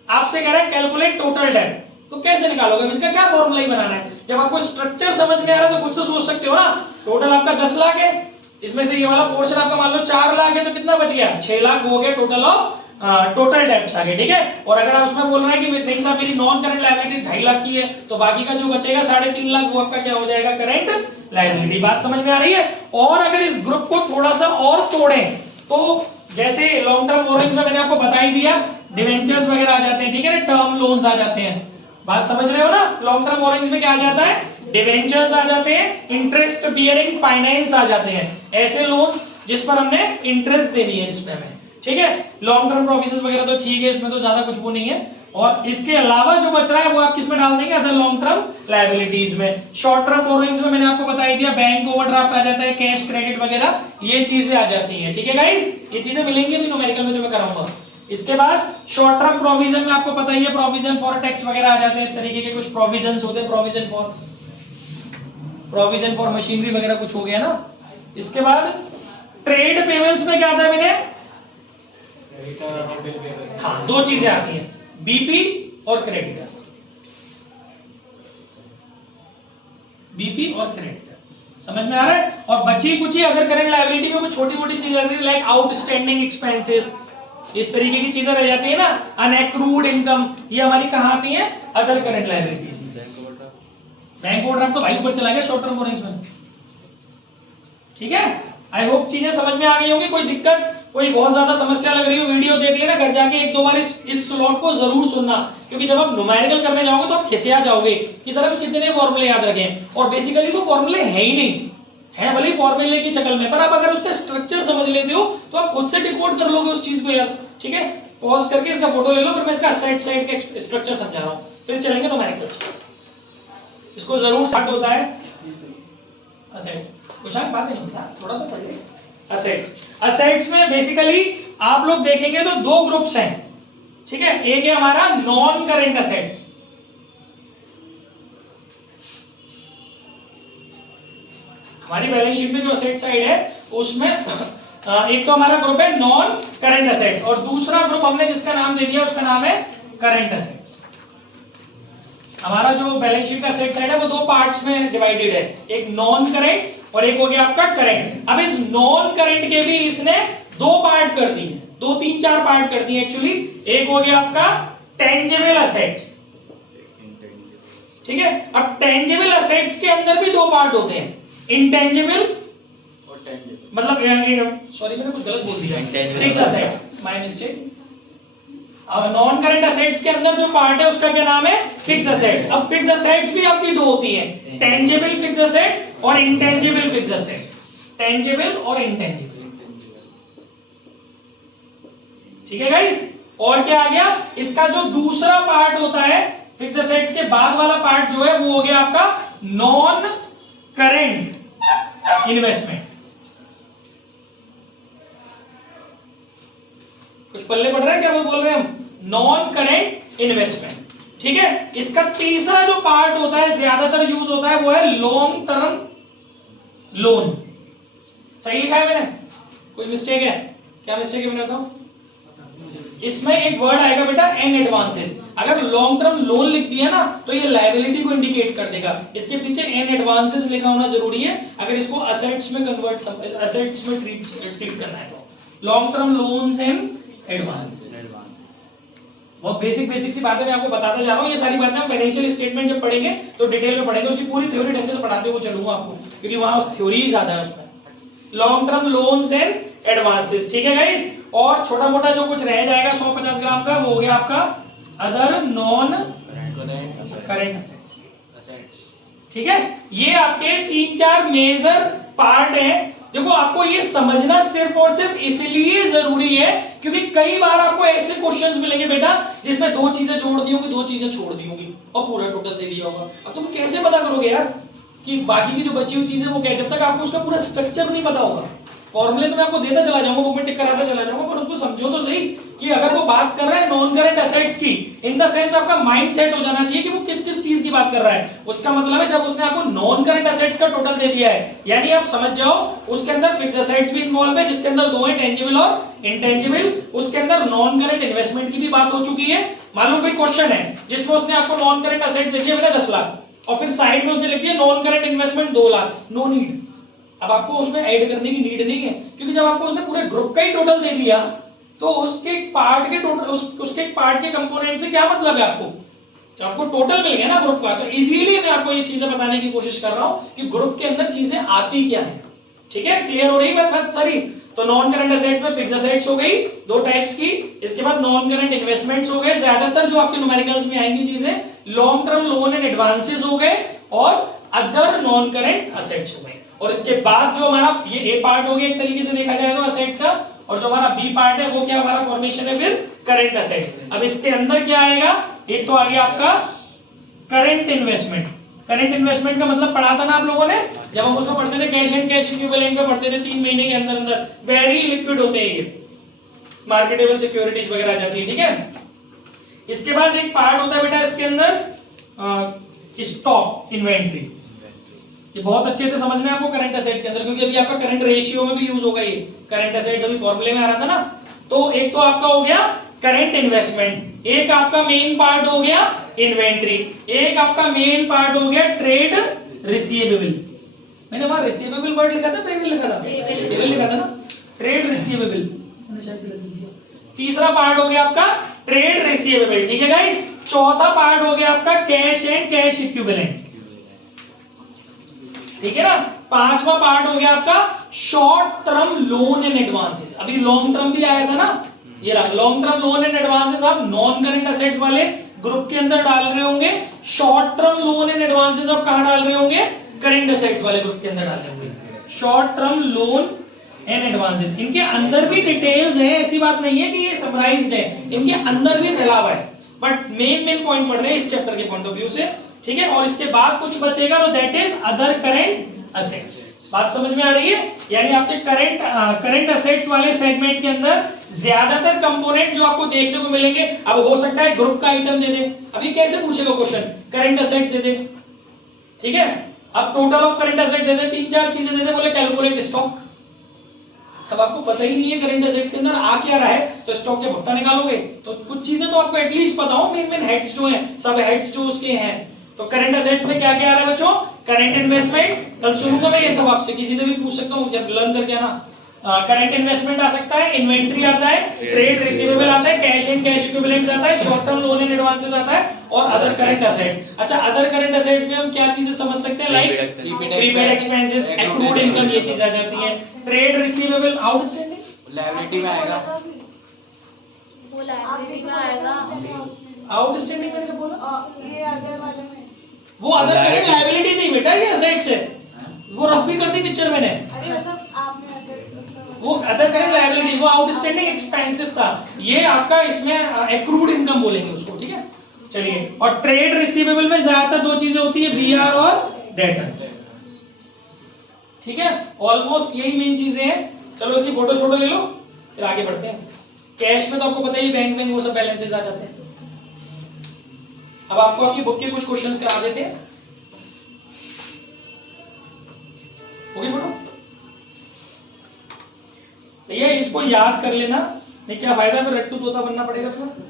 आपसे कह रहा है कैलकुलेट टोटल डेट, तो कैसे निकालोगे, इसका क्या फॉर्मूला ही बनाना है। जब आपको स्ट्रक्चर समझ में आ रहा है तो खुद से सोच सकते हो ना, टोटल आपका 10 लाख है, इसमें से ये वाला पोर्शन आपका मान लो 4 लाख है, तो कितना बच गया, 6 लाख हो गया टोटल ऑफ टोटल डेट्स आ गए, ठीक है। और अगर आप उसमें बोल रहे हैं कि नहीं साहब मेरी नॉन करंट लायबिलिटी 2.5 लाख की है, तो बाकी का जो बचेगा 3.5 लाख वो आपका क्या हो जाएगा, करंट लायबिलिटी। बात समझ में आ रही है। और अगर इस ग्रुप को थोड़ा सा और तोड़ें तो जैसे लॉन्ग टर्म बोरोइंग्स में मैंने आपको बता ही दिया, डिवेंचर्स वगैरह आ जाते हैं, ठीक है ना, टर्म लोन्स आ जाते हैं, बात समझ रहे हो ना। लॉन्ग टर्म बोरोइंग्स में क्या आ जाता है, डिवेंचर्स आ जाते हैं, इंटरेस्ट बियरिंग फाइनेंस आ जाते हैं, ऐसे लोन्स जिस पर हमने इंटरेस्ट देनी है जिसपे हमें, ठीक है। लॉन्ग टर्म प्रोविजंस वगैरह तो ठीक है, इसमें तो ज्यादा कुछ वो नहीं है। और इसके अलावा जो बच रहा है वो आप किस में डाल देंगे, अदर लॉन्ग टर्म लायबिलिटीज में। शॉर्ट टर्म बोरोइंग्स में मैंने आपको बता ही दिया, बैंक ओवरड्राफ्ट आ जाता है, कैश क्रेडिट वगैरह ये चीजें आ जाती हैं, ठीक है गाइस, ये चीजें मिलेंगी भी न्यूमेरिकल में जो मैं कराऊंगा। इसके बाद शॉर्ट टर्म प्रोविजन में आपको पता ही है, प्रोविजन फॉर टैक्स वगैरह आ जाते हैं, इस तरीके के कुछ प्रोविजंस होते हैं, प्रोविजन फॉर मशीनरी वगैरह कुछ हो गया ना। इसके बाद ट्रेड पेबल्स में क्या आता है, मैंने हाँ दो चीजें आती हैं, बीपी और क्रेडिटर, बीपी और क्रेडिटर, समझ में आ रहा है। और बची कुछ अदर करंट लायबिलिटी में कुछ छोटी मोटी चीजें आती है, लाइक आउटस्टैंडिंग एक्सपेंसेस, इस तरीके की चीजें रह जाती है ना, अनएक्रूड इनकम, ये हमारी कहां आती है, अदर करंट लायबिलिटीज में। बैंक ओवरड्राफ्ट तो भाई ऊपर चला गया शॉर्ट टर्म बोरोइंग्स में, ठीक है। आई होप चीजें समझ में आ गई होंगी, कोई दिक्कत कोई बहुत ज्यादा समस्या लग रही हो वीडियो देख लेना, घर जाके एक दो बार इस स्लॉट को जरूर सुनना, क्योंकि जब आप न्यूमेरिकल करने जाओगे तो आप खिसिया जाओगे कि सर हम कितने फॉर्मूले याद रखे हैं, और बेसिकली वो फॉर्मूले है ही नहीं, है भले फॉर्मूले की शक्ल में, पर आप अगर उसका स्ट्रक्चर समझ लेते हो तो आप खुद से डिकोड कर लोगे उस चीज को यार। ठीक है, पॉज करके इसका फोटो ले लो, फिर मैं इसका साइड साइड के स्ट्रक्चर समझा रहा हूं, फिर चलेंगे न्यूमेरिकल्स। इसको जरूर स्टार्ट होता है असेट्स, कुछ बात नहीं होता, थोड़ा तो पढ़ ले। असेट्स में बेसिकली आप लोग देखेंगे तो दो ग्रुप्स हैं, ठीक है। एक है हमारा नॉन करेंट असेट्स, हमारी बैलेंस शीट में जो असेट साइड है उसमें एक तो हमारा ग्रुप है नॉन करेंट असेट, और दूसरा ग्रुप हमने जिसका नाम दे दिया उसका नाम है करेंट असेट्स। हमारा जो बैलेंस शीट का असेट साइड है वो दो पार्ट्स में डिवाइडेड है, एक नॉन करेंट और एक हो गया आपका करेंट। अब इस नॉन करेंट के भी इसने दो पार्ट कर दिए, दो तीन चार पार्ट कर दिए एक्चुअली। एक हो गया आपका टेंजिबल असेट्स, ठीक है। अब टेंजिबल असेट्स के अंदर भी दो पार्ट होते हैं, इंटेंजिबल और टेंजिबल, मतलब सॉरी मैंने कुछ गलत बोल दिया, fix assets, my mistake. Non current assets के अंदर जो पार्ट है उसका क्या नाम है, फिक्स असेट। अब फिक्स असेट्स भी आपकी दो होती हैं, टेंजिबल फिक्स असेट्स और इंटेंजिबल फिक्स असेट्स, टेंजिबल और इंटेंजिबल, ठीक है गाइस। और क्या आ गया, इसका जो दूसरा पार्ट होता है फिक्स असेट्स के बाद वाला पार्ट जो है वो हो गया आपका नॉन करेंट इन्वेस्टमेंट। कुछ पल्ले पड़ रहा है क्या वो बोल रहे हैं हम, नॉन करेंट इन्वेस्टमेंट, ठीक है। इसका तीसरा जो पार्ट होता है ज्यादातर यूज होता है वो है लॉन्ग टर्म लोन। सही लिखा है मैंने, कोई मिस्टेक है क्या? मिस्टेक है मैंने बताऊं, इसमें एक वर्ड आएगा बेटा एन एडवांसेस। अगर लॉन्ग टर्म लोन लिख दिया ना तो ये लायबिलिटी को इंडिकेट कर देगा, इसके पीछे एन एडवांसेस लिखा होना जरूरी है अगर इसको असेट्स में कन्वर्ट, असेट्स में ट्रीट करना है तो। Long term loans and advances, बहुत बेसिक सी बातें मैं आपको बताता जा रहा हूं। ये सारी बातें हम फाइनेंशियल स्टेटमेंट जब पढ़ेंगे तो डिटेल में पढ़ेंगे, उसकी पूरी थ्योरी ढंग से पढ़ाते हुए चलूंगा आपको, क्योंकि वहां थ्योरी ही ज्यादा है उसमें। Long term loans and advances, ठीक है गाइस। और छोटा मोटा जो कुछ रह जाएगा 150 ग्राम का वो हो गया आपका अदर नॉन करेंट असेट्स, ठीक है। ये आपके तीन चार मेजर पार्ट हैं। देखो आपको ये समझना सिर्फ और सिर्फ इसलिए जरूरी है क्योंकि कई बार आपको ऐसे क्वेश्चंस मिलेंगे बेटा जिसमें दो चीजें जोड़ दी होंगी, दो चीजें छोड़ दी होंगी और पूरा टोटल दे दिया होगा। अब तुम कैसे पता करोगे यार कि बाकी की जो बची हुई चीजें वो क्या है, जब तक आपको उसका पूरा स्ट्रक्चर नहीं पता होगा। फॉर्मूले तो मैं आपको देता चला जाऊंगा, बुक में टिक कराता चला जाऊंगा, पर उसको समझो तो सही कि अगर वो बात कर रहा है नॉन करेंट असेट्स की, इन द सेंस आपका माइंड सेट हो जाना चाहिए कि वो किस किस चीज की बात कर रहा है। उसका मतलब है जब उसने आपको नॉन करेंट असेट्स का टोटल दे दिया है, यानी आप समझ जाओ उसके अंदर फिक्स असेट्स भी इन्वॉल्व है जिसके अंदर दो है टेंजिबल और इंटेंजिबल, उसके अंदर नॉन करेंट इन्वेस्टमेंट की भी बात हो चुकी है। मान लो कोई क्वेश्चन है जिसमें उसने आपको नॉन करेंट असेट दे दिया बेटा 10 लाख और फिर साइड में उसने लिख दिया non current investment 2 lakh, no need. अब आपको उसमें ऐड करने की नीड नहीं है, क्योंकि जब आपको उसने पूरे ग्रुप का ही टोटल दे दिया तो उसके पार्ट के टोटल, उसके पार्ट के कंपोनेंट से क्या मतलब है आपको, तो आपको टोटल मिल गया ना ग्रुप का। तो इसीलिए मैं आपको ये चीजें बताने की कोशिश कर रहा हूं कि ग्रुप के अंदर चीजें आती क्या है, ठीक है। क्लियर हो रही बात सारी? तो नॉन करंट असेट्स में फिक्स असेट्स हो गई दो टाइप्स की, इसके बाद नॉन करंट इन्वेस्टमेंट्स हो गए, ज्यादातर जो आपके न्यूमेरिकल्स में आएंगी चीजें long term loan and advances हो गए और अदर नॉन करंट असेट्स हो गए। और इसके बाद जो हमारा ये ए पार्ट हो गया एक तरीके से देखा जाए तो असेट्स का, और जो हमारा बी पार्ट है वो क्या हमारा फॉर्मेशन है फिर करंट असेट्स। अब इसके अंदर क्या आएगा, एक तो आ गया आपका करंट इन्वेस्टमेंट। करंट इन्वेस्टमेंट का मतलब पढ़ा था ना आप लोगों ने जब हम उसको पढ़ते थे, कैश एंड कैश इक्विवेलेंट में पढ़ते थे, 3 महीने के अंदर अंदर वेरी लिक्विड होते हैं ये, मार्केटेबल सिक्योरिटीज वगैरह आ जाती है, ठीक है। इसके बाद एक पार्ट होता है बेटा इसके अंदर स्टॉक इन्वेंट्री। ये बहुत अच्छे से समझना है आपको करंट असेट्स के अंदर, क्योंकि अभी आपका करंट रेशियो में भी यूज होगा ये करंट असेट्स, अभी फॉर्मूले में आ रहा था ना। तो एक तो आपका हो गया करंट इन्वेस्टमेंट, एक आपका मेन पार्ट हो गया इन्वेंट्री, एक आपका मेन पार्ट हो गया ट्रेड रिसीवेबल। मैंने वहां रिसीवेबल वर्ड लिखा था, पेबल लिखा था, पेबल लिखा था ना, ट्रेड रिसीवेबल मैंने शायद लिख दिया। तीसरा पार्ट हो गया आपका ट्रेड रिसीवेबल, ठीक है गाइस। चौथा पार्ट हो गया आपका कैश एंड कैश इक्विवेलेंट, ठीक है ना। पांचवा पार्ट हो गया आपका short term loan and advances. अभी लॉन्ग टर्म भी आया था ना, ये रहा long term loan and advances. आप नॉन करंट असेट्स वाले ग्रुप के अंदर डाल रहे होंगे, short term loan and advances आप कहां डाल रहे होंगे, करंट असेट्स वाले ग्रुप के अंदर डाल रहे होंगे। Short term loan and advances, इनके अंदर भी डिटेल्स है, ऐसी बात नहीं है कि ये समराइज्ड है, इनके अंदर भी फैला हुआ है, बट मेन पॉइंट पढ़ रहे हैं इस चैप्टर के पॉइंट ऑफ व्यू से, ठीक है। और इसके बाद कुछ बचेगा तो that is other current assets. बात समझ में आ रही है? यानी आपके करंट असेट्स वाले सेगमेंट के अंदर ज्यादातर कंपोनेंट जो आपको देखने को मिलेंगे, अब हो सकता है ग्रुप का आइटम दे दे, अभी कैसे पूछेगा क्वेश्चन, करंट असेट्स दे दे, ठीक है। अब टोटल ऑफ करंट असेट्स दे दे, तीन चार चीजें दे दे, बोले कैलकुलेट स्टॉक। अब आपको पता ही नहीं है करंट असेट्स के अंदर आ क्या रहा है, तो स्टॉक के भुट्टा निकालोगे, तो कुछ चीजें तो आपको एटलीस्ट पता हो, मेन हेड्स जो हैं, सब हेड्स जो उसके हैं। तो करंट असेट्स में क्या क्या आ रहा है बच्चों, करंट इन्वेस्टमेंट, कल शुरू में ये सब आपसे किसी से भी पूछ सकता हूं, जब लर्न करके आना। करंट इन्वेस्टमेंट आ सकता है, इन्वेंट्री आता है, ट्रेड रिसीवेबल आता है, कैश एंड कैश इक्विवेलेंट्स आता है, short term loan and advances आता है, और अदर करंट असेट्स। अच्छा, अदर करंट असेट्स में हम क्या चीजें समझ सकते हैं, like prepaid expenses, accrued income, ये चीज आ जाती है। ट्रेड रिसीवेबल आउटस्टैंडिंग लायबिलिटी में आएगा, वो लाइब्रेरी में आएगा। आउटस्टैंडिंग मैंने क्या बोला, ये अदर वाले में, वो अदर करंट लायबिलिटी नहीं बेटा, ये असेट्स है, वो रफ भी कर दी पिक्चर मैंने, अरे मतलब आपने अदर वो अदर करंट लायबिलिटी, वो आउटस्टैंडिंग एक्सपेंसेस था, ये आपका इसमें एक्रूड इनकम बोलेंगे उसको, ठीक है। चलिए, और ट्रेड रिसीवेबल में ज्यादातर दो चीजें होती है, बीआर और डेटर, ठीक है। ऑलमोस्ट यही मेन चीजें हैं। चलो इसकी फोटो शोटो ले लो, फिर आगे बढ़ते हैं। कैश में तो आपको पता ही, बैंक में वो सब बैलेंसेस आ जाते हैं। अब आपको आपकी बुक के कुछ क्वेश्चंस करा देते हैं, हो गई फोटो? भैया इसको याद कर लेना, नहीं क्या फायदा, फिर रट्टू तोता बनना पड़ेगा तुम्हें।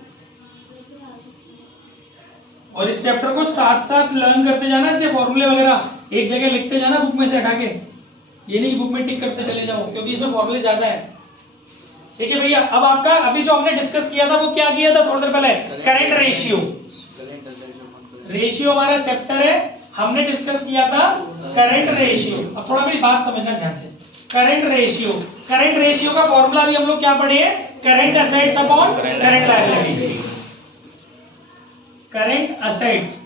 और इस चैप्टर को साथ साथ लर्न करते जाना, इसके फॉर्मूले वगैरह एक जगह लिखते जाना बुक में से हटा के, ये नहीं कि बुक में टिक करते चले जाओ, क्योंकि इसमें फॉर्मूले ज्यादा है, ठीक है भैया। अब आपका अभी जो हमने डिस्कस किया था वो क्या किया था थोड़ी देर पहले, करंट रेशियो। रेशियो हमारा चैप्टर है, हमने डिस्कस किया था करंट रेशियो। अब थोड़ा मेरी बात समझना ध्यान से, करंट रेशियो, करंट रेशियो का फॉर्मूला भी हम लोग क्या पढ़े हैं, current assets upon current liability, current assets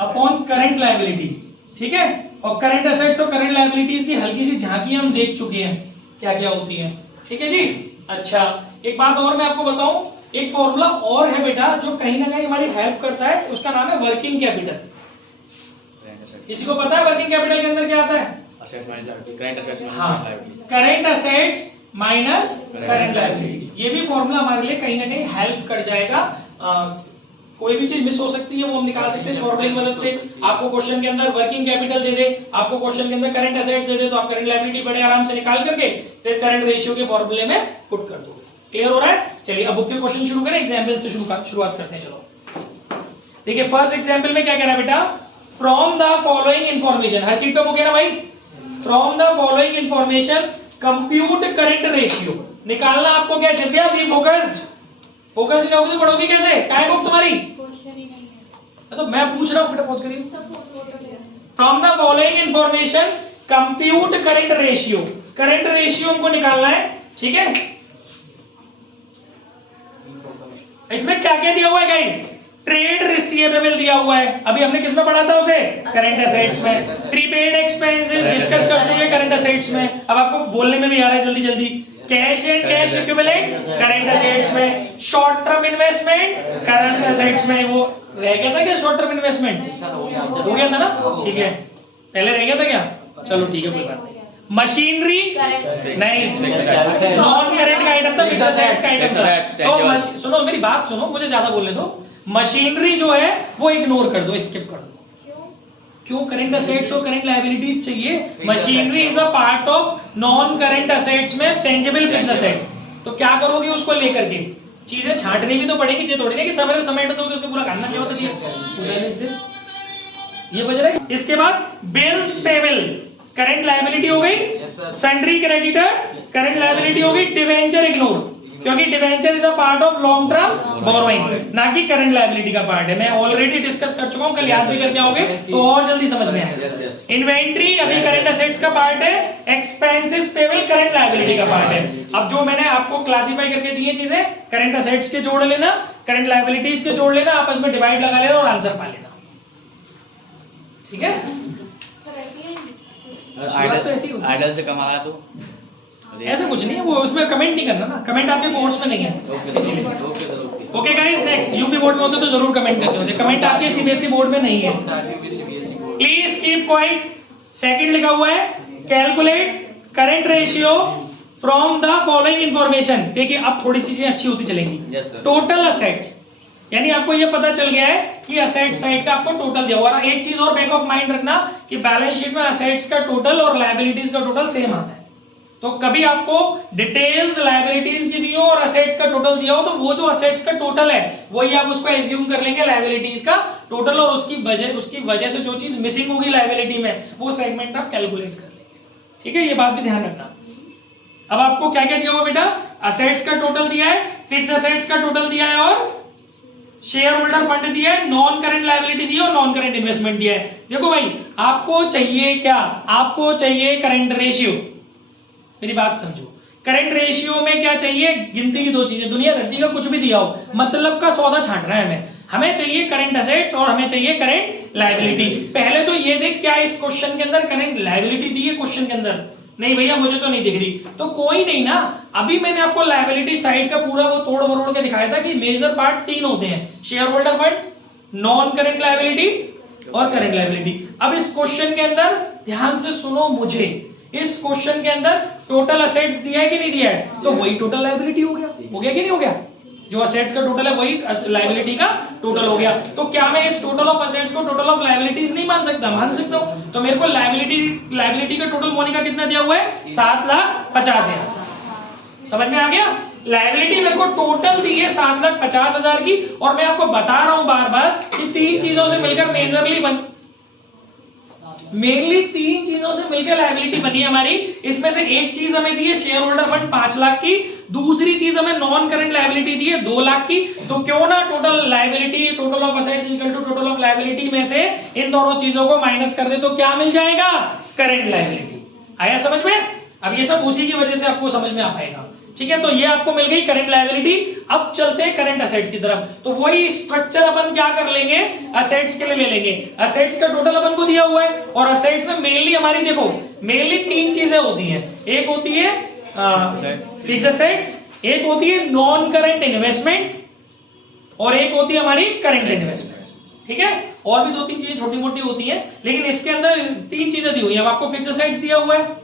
upon current liabilities, ठीक है। और करंट असेट्स और करंट लायबिलिटीज की हल्की सी झांकी हम देख चुके हैं क्या क्या होती है, ठीक है जी। अच्छा, एक बात और मैं आपको बताऊं, एक फॉर्मूला और है बेटा जो कहीं ना कहीं हमारी हेल्प करता है, उसका नाम है वर्किंग कैपिटल। किसी को पता है वर्किंग कैपिटल के अंदर क्या आता है? Current assets minus current liability. ये भी फॉर्मूला हमारे लिए कहीं ना कहीं हेल्प कर जाएगा। कोई भी चीज मिस हो सकती है वो हम निकाल सकते हैं इस फॉर्मूले की मदद से। आपको क्वेश्चन के अंदर वर्किंग कैपिटल दे दे, आपको क्वेश्चन के अंदर करंट असेट्स दे दे, तो आप करंट लायबिलिटी बड़े आराम से निकाल करके फिर करंट रेशियो के फॉर्मूले में पुट कर दोगे। क्लियर हो रहा है? चलिए अब बुक के क्वेश्चन शुरू करें, एग्जांपल से शुरुआत करते हैं। चलो देखिए, फर्स्ट एग्जांपल में क्या कह रहा है बेटा, from the following information, her seat पे बुक है ना भाई, from the following information compute current ratio. निकालना आपको क्या है, बी फोकस्ड, फोकस नहीं होगी तो पढ़ोगी कैसे, क्या है बुक तुम्हारी? क्वेश्चन ही नहीं है, तो मैं पूछ रहा हूं बेटा, पॉज करिए। सब फोटो ले from the following information compute current ratio, current ratio हमको निकालना है, ठीक है। इसमें क्या क्या दिया हुआ है गाइस, ट्रेड रिसीवेबल दिया हुआ है, अभी हमने किस में पढ़ा था उसे, करंट असेट्स में। प्रीपेड एक्सपेंसेस डिस्कस कर चुके हैं करंट असेट्स में, अब आपको बोलने में भी आ रहा है जल्दी जल्दी। Cash and cash equivalent current assets में। Short term investment current assets में। वो रह गया था क्या शॉर्ट टर्म इन्वेस्टमेंट? हो गया था ना, ठीक है, पहले रह गया था क्या? चलो ठीक है, कोई बात नहीं। मशीनरी नहीं, नॉन करंट का आइटम था, फिक्स्ड असेट्स का आइटम था। तो सुनो मेरी बात सुनो, मुझे ज्यादा बोलने दो। मशीनरी जो है वो इग्नोर कर दो, स्किप कर दो। क्यों? करंट असेट्स और करंट लायबिलिटीज चाहिए। Machinery is a part of non current assets में टेंजिबल फिक्स्ड असेट। तो क्या करोगे उसको लेकर के, चीजें छांटनी भी तो पड़ेगी, ये थोड़ी ना कि समय समेट दोगे उसको पूरा करना क्या होता है। ये बज रहा है। इसके बाद बिल्स पेबल करंट लायबिलिटी हो गई, सन्ड्री क्रेडिटर्स करंट लायबिलिटी हो गई, डिवेंचर इग्नोर। क्योंकि debenture is a part of long term borrowing, ना कि करंट लायबिलिटी का पार्ट है। मैं ऑलरेडी डिस्कस कर चुका हूं, कल याद भी करके आओगे तो और जल्दी समझ में आएगा। इन्वेंट्री अभी करंट असेट्स का पार्ट है, एक्सपेंसेस पेबल करंट लायबिलिटी का पार्ट है। अब जो मैंने आपको क्लासिफाई करके दी है चीजें, करंट असेट्स के जोड़ लेना, करंट लायबिलिटीज के जोड़ लेना, आपस में डिवाइड लगा लेना और आंसर पा लेना, ठीक है। सर ऐसी है आइडल से कमाया तो ऐसा कुछ नहीं है, वो उसमें कमेंट नहीं करना ना, कमेंट आपके कोर्स में नहीं है इसीलिए। Okay guys, next UP board में होते तो जरूर कमेंट करने होते, कमेंट आपके सीबीएसई बोर्ड में नहीं है। Please keep quiet. सेकंड लिखा हुआ है calculate current ratio from the following information. देखिए अब थोड़ी सी चीजें अच्छी होती चलेंगी। टोटल असेट्स, यानी आपको ये पता चल गया है कि असेट साइड का आपको टोटल दिया हुआ है। एक चीज और बैक ऑफ माइंड रखना कि बैलेंस शीट में असेट्स का टोटल और लायबिलिटीज का टोटल सेम आता है। तो कभी आपको डिटेल्स लायबिलिटीज की दी हो और असेट्स का टोटल दिया हो, तो वो जो असेट्स का टोटल है वही आप उसको एज्यूम कर लेंगे लायबिलिटीज का टोटल, और उसकी वजह से जो चीज मिसिंग होगी लायबिलिटी में वो सेगमेंट आप कैलकुलेट कर लेंगे, ठीक है। ये बात भी ध्यान रखना। अब आपको क्या क्या दिया होगा बेटा, असेट्स का टोटल दिया है, फिक्स असेट्स का टोटल दिया है और शेयर होल्डर फंड दिया है, नॉन करंट लायबिलिटी दी है और नॉन करंट इन्वेस्टमेंट दिया है। देखो भाई आपको चाहिए क्या, आपको चाहिए करंट रेशियो। मेरी बात समझो, करंट रेशियो में क्या चाहिए, गिनती की दो चीजें, दुनिया धरती का कुछ भी दिया हो, मतलब का सौदा छांट रहा है हमें चाहिए करंट असेट्स और हमें चाहिए करंट लायबिलिटी। पहले तो ये देख क्या इस क्वेश्चन के अंदर करंट लायबिलिटी दी है क्वेश्चन के अंदर, नहीं भैया मुझे तो नहीं दिख रही, तो कोई नहीं ना। अभी मैंने आपको लायबिलिटी साइड का पूरा वो तोड़ मरोड़ के दिखाया था कि मेजर पार्ट तीन होते हैं, share holder fund, non current liability और करंट लायबिलिटी। अब इस क्वेश्चन के अंदर ध्यान से सुनो मुझे, इस क्वेश्चन के अंदर टोटल असेट्स दिया है कि नहीं दिया है, तो वही टोटल लायबिलिटी हो गया कि नहीं हो गया। जो असेट्स का टोटल है वही लायबिलिटी का टोटल हो गया। तो क्या मैं इस टोटल ऑफ असेट्स को टोटल ऑफ लायबिलिटीज नहीं मान सकता, मान सकता हूं। तो मेरे को लायबिलिटी का टोटल मोनिका कितना दिया हुआ है, 7,50,000। समझ में आ गया। लायबिलिटी मेरे को टोटल दी है 7,50,000 की, और मैं आपको बता रहा हूं बार बार कि तीन चीजों से मिलकर मेनली तीन चीजों से मिलकर लायबिलिटी बनी है हमारी। इसमें से एक चीज हमें दी है शेयर होल्डर फंड 5 लाख की, दूसरी चीज हमें नॉन करंट लायबिलिटी दी है 2 लाख की। तो क्यों ना total liability, total of assets equal to total of liability में से इन दोनों चीजों को माइनस कर दे तो क्या मिल जाएगा, करंट लायबिलिटी। आया समझ में। अब ये सब उसी की वजह से आपको समझ में आ पाएगा, ठीक है। तो ये आपको मिल गई करंट लायबिलिटी। अब चलते हैं करंट असेट्स की तरफ। तो वही स्ट्रक्चर अपन क्या कर लेंगे, असेट्स के लिए ले लेंगे। असेट्स का टोटल अपन को दिया हुआ है, और असेट्स में मेनली हमारी देखो मेनली तीन चीजें होती हैं। एक होती है फिक्स असेट्स, एक होती है नॉन करंट इन्वेस्टमेंट, और एक होती है हमारी करंट इन्वेस्टमेंट, ठीक है। और भी दो तीन चीजें छोटी मोटी होती हैं, लेकिन इसके अंदर तीन चीजें दी हुई है। अब आपको फिक्स असेट्स दिया हुआ है,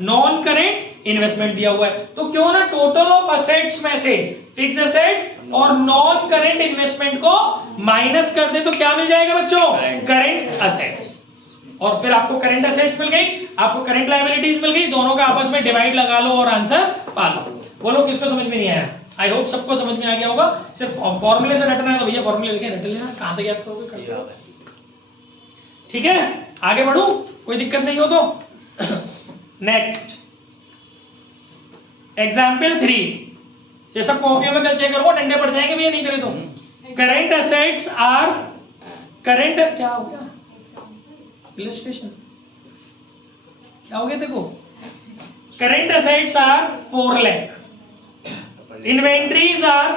नॉन करंट इन्वेस्टमेंट दिया हुआ है। तो क्यों ना टोटल ऑफ असेट्स में से फिक्स असेट्स और नॉन करंट इन्वेस्टमेंट को माइनस कर दे तो क्या मिल जाएगा बच्चों, करंट असेट्स। और फिर आपको करंट असेट्स मिल गई, आपको करंट लायबिलिटीज मिल गई, दोनों का आपस में डिवाइड लगा लो और आंसर पा लो। बोलो किसको समझ में नहीं आया। आई होप सबको समझ में आ गया होगा। सिर्फ फॉर्मूले से रटना है तो भैया फॉर्मूले लिखे रट लेना, कहां तक याद करोगे, ठीक है। आगे बढ़ू, कोई दिक्कत नहीं हो तो। नेक्स्ट एग्जाम्पल 3, जैसा कॉपियों में कल चेक करो, डंडे पड़ जाएंगे भैया नहीं करे तो। करंट असेट्स आर करंट, क्या हो गया इलस्ट्रेशन, क्या हो गया देखो। Current assets are 4 lakh, inventories are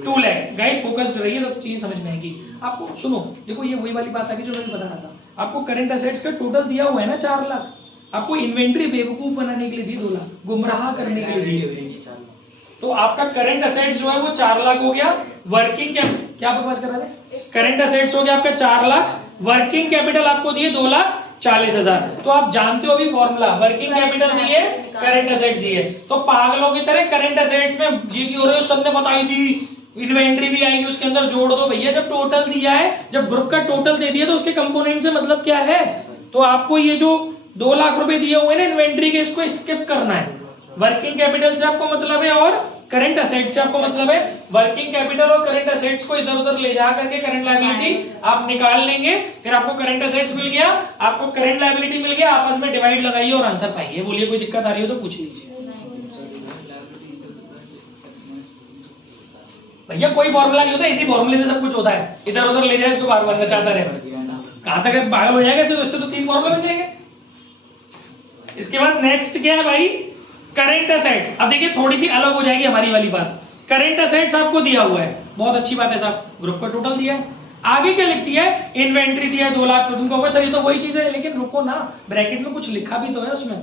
2 lakh. Guys focused रहिए तो चीज समझ में आएगी आपको। सुनो देखो, ये वही वाली बात आ गई जो मैंने बता रहा था। आपको करंट असेट्स का टोटल दिया हुआ है ना 4 लाख, आपको इन्वेंट्री बेवकूफ बनाने के लिए दी 2 लाख, गुमराह करने के लिए दी। तो आपका करंट असेट्स जो है वो 4 लाख हो गया। वर्किंग क्या बकवास कर रहा है, करंट असेट्स हो गया आपका 4 लाख, वर्किंग कैपिटल आपको दिए 2,40,000। तो आप जानते हो अभी फॉर्मूला, वर्किंग कैपिटल दिए, करंट असेट्स दिए। तो पागलों की तरह करंट असेट्स में ये क्यों हो रहे हो, सर ने बताई दी, इन्वेंट्री भी आएगी उसके अंदर, जोड़ दो भैया। जब टोटल दिया है, जब ग्रुप का टोटल दे दिया तो उसके कंपोनेंट से मतलब क्या है। तो आपको ये जो 2 लाख रुपए दिए हुए ना इन्वेंट्री के, इसको स्किप करना है। वर्किंग कैपिटल से आपको मतलब है और करंट असेट से आपको मतलब है। वर्किंग कैपिटल और करंट असेट्स को इधर उधर ले जा करके करंट लायबिलिटी आप निकाल लेंगे। फिर आपको करंट असेट्स मिल गया, आपको करंट लायबिलिटी मिल गया, आपस में डिवाइड लगाइए और आंसर पाइए। बोलिए कोई दिक्कत आ रही हो तो पूछ लीजिए। भैया कोई फॉर्मूला नहीं होता, इसी फॉर्मूले से सब कुछ होता है, इधर उधर ले जाए इसको बार बार नचाता रहे, कहां तक पागल हो जाएगा इससे, तो इससे तो 3 फॉर्मूला बन जाएंगे। इसके बाद नेक्स्ट क्या है भाई, करंट असेट्स। अब देखिए थोड़ी सी अलग हो जाएगी हमारी वाली बात। करंट असेट्स आपको दिया हुआ है, बहुत अच्छी बात है साहब, ग्रुप का टोटल दिया है, आगे क्या लिख दिया है, इन्वेंट्री दिया है 2 लाख, तो तुमको होगा सर ये तो वही चीज है, लेकिन रुको ना, ब्रैकेट में कुछ लिखा भी तो है उसमें,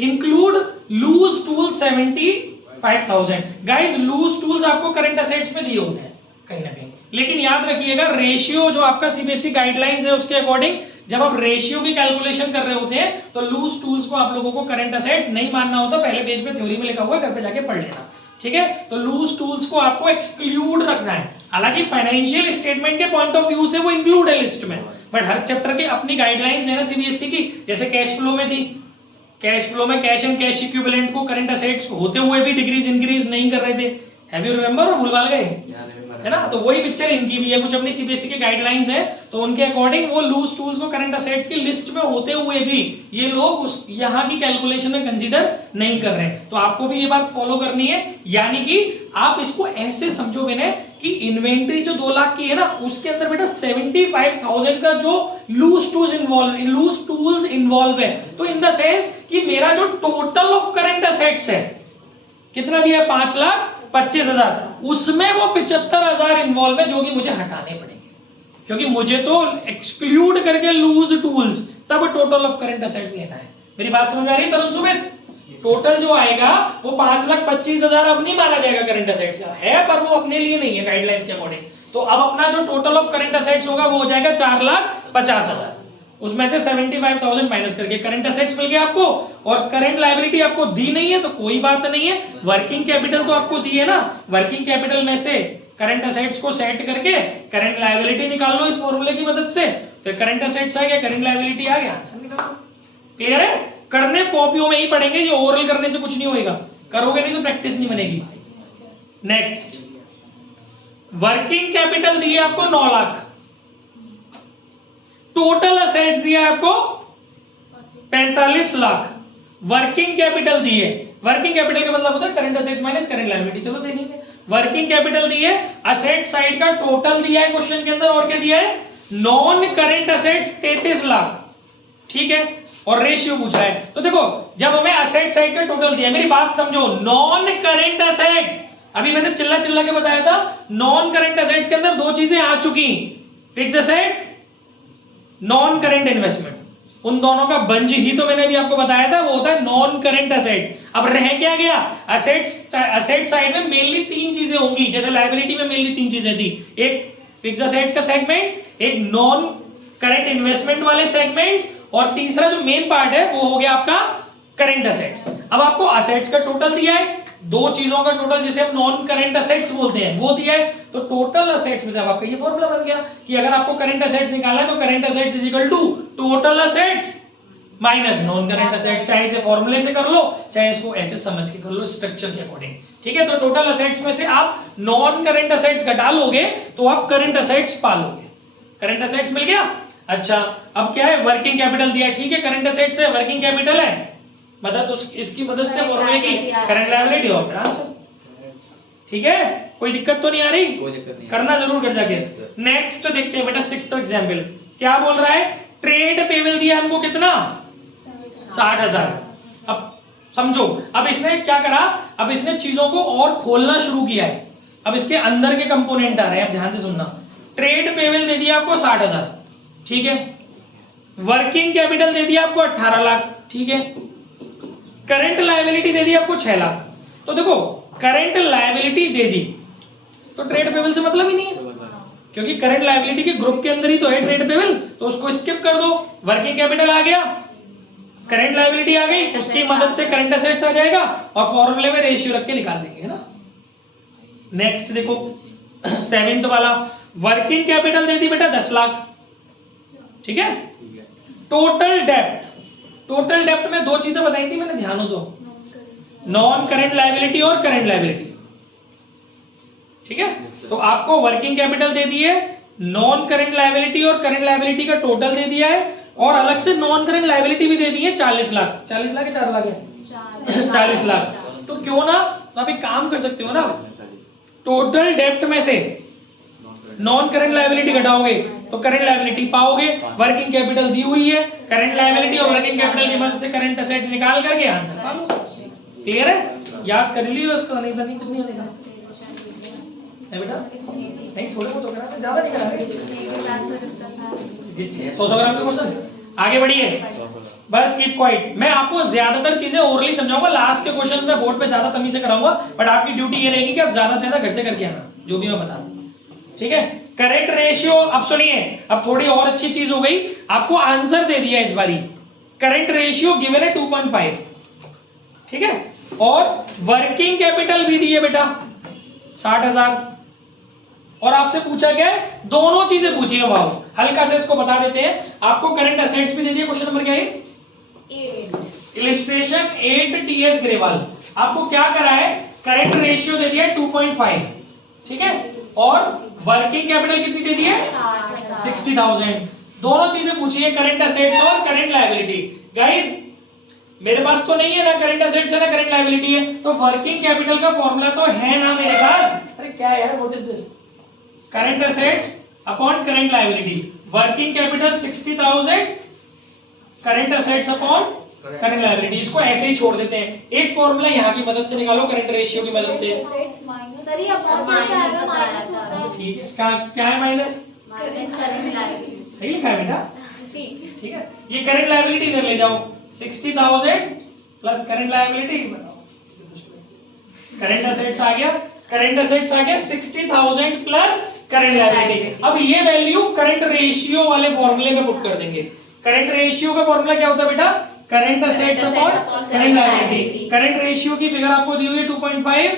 include loose tool 75,000। Guys loose tools आपको करंट असेट्स में दिए हुए हैं कहीं ना कहीं, लेकिन याद रखिएगा रेशियो जो आपका सीबीएसई गाइडलाइंस है उसके अकॉर्डिंग जब आप रेशियो की कैलकुलेशन कर रहे होते हैं तो लूज टूल्स को आप लोगों को करंट असेट्स नहीं मानना होता, पहले पेज पे थ्योरी में लिखा हुआ है, घर पे जाके पढ़ लेना, ठीक है। तो लूज टूल्स को आपको एक्सक्लूड रखना है, हालांकि फाइनेंशियल स्टेटमेंट के पॉइंट ऑफ व्यू से वो इंक्लूड है लिस्ट में, बट हर चैप्टर की अपनी गाइडलाइंस है ना सीबीएसई की। जैसे कैश फ्लो में थी, कैश फ्लो में कैश एंड कैश इक्विवेलेंट को करंट असेट्स होते हुए भी डिक्रीज इंक्रीज नहीं कर रहे थे, हैव यू रिमेंबर, और भूलवाल गए है ना। तो वही पिक्चर इनकी भी है, कुछ अपनी सीबीएसई की गाइडलाइंस है, तो उनके अकॉर्डिंग वो लूज टूल्स को करंट असेट्स की लिस्ट में होते हुए भी ये लोग उस यहाँ की कैलकुलेशन में कंसीडर नहीं कर रहे हैं। तो आपको भी ये बात फॉलो करनी है, यानी कि आप इसको ऐसे समझो विनय कि इन्वेंट्री जो 2 लाख की है ना, उसके अंदर बेटा 75,000 का जो लूज टूल्स इन्वॉल्व है, तो इन द सेंस कि मेरा जो टोटल ऑफ करंट असेट्स है कितना दिया है, 5,25,000, उसमें वो 75,000 इन्वॉल्व है जो कि मुझे हटाने पड़ेंगे, क्योंकि मुझे तो एक्सक्लूड करके लूज टूल्स तब टोटल ऑफ करंट असेट्स लेना है। मेरी बात समझ में आ रही है तरुण सुमित? टोटल जो आएगा वो 5,25,000 अब नहीं माना जाएगा करंट असेट्स का है, पर वो अपने लिए नहीं है गाइडलाइंस के अकॉर्डिंग। तो अब अपना जो टोटल ऑफ करंट असेट्स होगा वो हो जाएगा 4,50,000, उसमें से 75,000 माइनस करके करंट असेट्स मिल गया आपको, और करंट लायबिलिटी आपको दी नहीं है तो कोई बात नहीं है, वर्किंग कैपिटल तो आपको दी है ना, वर्किंग कैपिटल में से करंट असेट्स को सेट करके करंट लायबिलिटी निकाल लो इस फॉर्मूले की मदद से, फिर करंट असेट्स आ गया, करंट लायबिलिटी आ गया, आंसर निकाल लो। क्लियर है? करने कॉपियों में ही पढ़ेंगे, ये ओरल करने से कुछ नहीं होएगा, करोगे नहीं तो प्रैक्टिस नहीं बनेगी। नेक्स्ट, वर्किंग कैपिटल दी है आपको 9 लाख, टोटल असेट्स दिया है आपको 45 लाख, वर्किंग कैपिटल दी है, वर्किंग कैपिटल का मतलब होता है current assets minus current liability. चलो देखेंगे, वर्किंग कैपिटल दी है, असेट साइड का टोटल दिया है क्वेश्चन के अंदर, और क्या दिया है, नॉन करंट असेट्स 33 लाख, ठीक है, और रेशियो पूछा है। तो देखो जब हमें असेट साइड का टोटल दिया, मेरी बात समझो, नॉन करंट असेट, अभी मैंने चिल्ला चिल्ला के बताया था, नॉन करंट असेट्स के अंदर 2 चीजें आ चुकी, fix assets, non current investment, उन दोनों का बंज ही तो मैंने भी आपको बताया था, वो होता है नॉन करंट असेट। अब रह क्या गया, असेट साइड में मेनली 3 चीजें होंगी, जैसे लायबिलिटी में मेनली 3 चीजें थी, एक फिक्स असेट्स का सेगमेंट, एक नॉन करंट इन्वेस्टमेंट वाले सेगमेंट्स, और तीसरा जो मेन पार्ट है वो हो गया आपका करंट असेट्स। अब आपको असेट्स का टोटल दिया है, 2 चीजों का टोटल जिसे हम नॉन करंट असेट्स बोलते हैं वो दिया है, तो टोटल असेट्स में से आपका ये फॉर्मूला बन गया कि अगर आपको करंट असेट्स निकालना है तो current assets is equal to total assets minus non current assets, चाहे इसे फॉर्मूले से कर लो चाहे इसको ऐसे समझ के कर लो स्ट्रक्चर के अकॉर्डिंग, ठीक है। तो टोटल असेट्स में से आप नॉन करंट असेट्स घटा लोगे तो आप करंट असेट्स पा लोगे, करंट असेट्स मिल गया। अच्छा अब क्या है, वर्किंग कैपिटल दिया है, ठीक है, करंट असेट्स है, वर्किंग कैपिटल है, मदद इसकी मदद से फॉर्मूले की करंट लायबिलिटी और फिर आंसर, ठीक है, कोई दिक्कत तो नहीं आ रही? कोई दिक्कत नहीं, करना जरूर कर जाके। नेक्स्ट देखते हैं बेटा 6th एग्जांपल, क्या बोल रहा है, ट्रेड पेबल दिया हमको कितना, 60,000। अब समझो, अब इसने क्या करा, अब इसने चीजों को और खोलना शुरू किया है, अब इसके अंदर के कंपोनेंट आ रहे हैं, अब ध्यान से सुनना। ट्रेड पेबल दे दिया आपको 60,000, ठीक है, वर्किंग कैपिटल दे दिया आपको 18 लाख, ठीक है, करंट लायबिलिटी दे दी आपको 6 लाख। तो देखो करंट लायबिलिटी दे दी तो ट्रेड पेबल से मतलब ही नहीं है, क्योंकि करंट लायबिलिटी के ग्रुप के अंदर ही तो है ट्रेड पेबल, तो उसको स्किप कर दो। वर्किंग कैपिटल आ गया, करंट लायबिलिटी आ गई, उसकी मदद से करंट असेट्स आ जाएगा, और फॉर्मूले में रेशियो रख के निकाल देंगे, है ना। नेक्स्ट देखो 7th वाला, वर्किंग कैपिटल दे दी बेटा 10 लाख, ठीक है, टोटल डेप्ट, टोटल डेप्ट में 2 चीजें बताई थी मैंने, ध्यान हो तो, नॉन करंट लायबिलिटी और करंट लायबिलिटी, ठीक है। तो आपको वर्किंग कैपिटल दे दी है, नॉन करंट लायबिलिटी और करंट लायबिलिटी का टोटल दे दिया है, और अलग से नॉन करंट लायबिलिटी भी दे दी है 40 लाख, 40 लाख है 4 लाख है 40 लाख। तो क्यों ना, तो आप एक काम कर सकते हो ना, टोटल डेप्ट में से नॉन करंट लायबिलिटी घटाओगे तो करंट लायबिलिटी पाओगे। वर्किंग कैपिटल दी हुई है, करंट लायबिलिटी और वर्किंग कैपिटल की मदद से करंट एसेट निकाल करके आंसर पा लो। क्लियर है? याद कर लियो इसको, नहीं तो नहीं कुछ नहीं होने का है बेटा। नहीं थोड़े बहुत करा, ज्यादा नहीं करा जी। 100 ग्राम का क्वेश्चन। आगे बढ़िए, बस कीप क्वाइट। मैं आपको ज्यादातर चीजें ओरली समझाऊंगा, लास्ट के क्वेश्चंस में बोर्ड पे ज्यादा तमीज से कराऊंगा, बट आपकी ड्यूटी ये रहेगी कि आप ज्यादा से ज्यादा घर से करके आना जो भी मैं बता दूं, ठीक है। करेंट रेशियो, अब सुनिए, अब थोड़ी और अच्छी चीज हो गई, आपको आंसर दे दिया इस बारी। करेंट रेशियो गिवन है 2.5, ठीक है, और वर्किंग कैपिटल भी दी है बेटा 60,000, और आपसे पूछा क्या है, दोनों चीजें पूछी है। वाह, हल्का से इसको बता देते हैं। आपको करंट एसेट्स भी दे दिया, क्वेश्चन नंबर क्या है, इलिस्ट्रेशन 8 टीएस ग्रेवाल। आपको क्या करा है, करंट रेशियो दे दिया 2.5, ठीक है, और वर्किंग कैपिटल कितनी दे दी है 60,000। दोनों चीजें पूछी है, करंट एसेट्स और करंट लायबिलिटी। गाइस मेरे पास तो नहीं है ना करंट एसेट्स है ना करंट लायबिलिटी है, तो वर्किंग कैपिटल का फॉर्मूला तो है ना मेरे पास। अरे क्या है यार, what is this, current assets upon current liability, working capital 60,000, current assets upon current liability. इसको ऐसे ही छोड़ देते हैं, एक फॉर्मूला यहाँ की मदद से निकालो, करंट रेशियो की मदद से। सर ये अपॉन कैसे आएगा, माइनस होता है। ठीक है, क्या है माइनस, करंट लायबिलिटी। सही लिखा है बेटा, ठीक ठीक है। ये करंट लायबिलिटी इधर ले जाओ, 60,000 plus current liability, current assets आ गया, करंट एसेट्स आ गया 60,000 प्लस करंट लायबिलिटी। अब ये वैल्यू करंट रेशियो वाले फॉर्मूले में पुट कर देंगे। करंट रेशियो का फॉर्मूला क्या होता है बेटा, current assets upon current liability. Current ratio की फिगर आपको दी हुई है 2.5,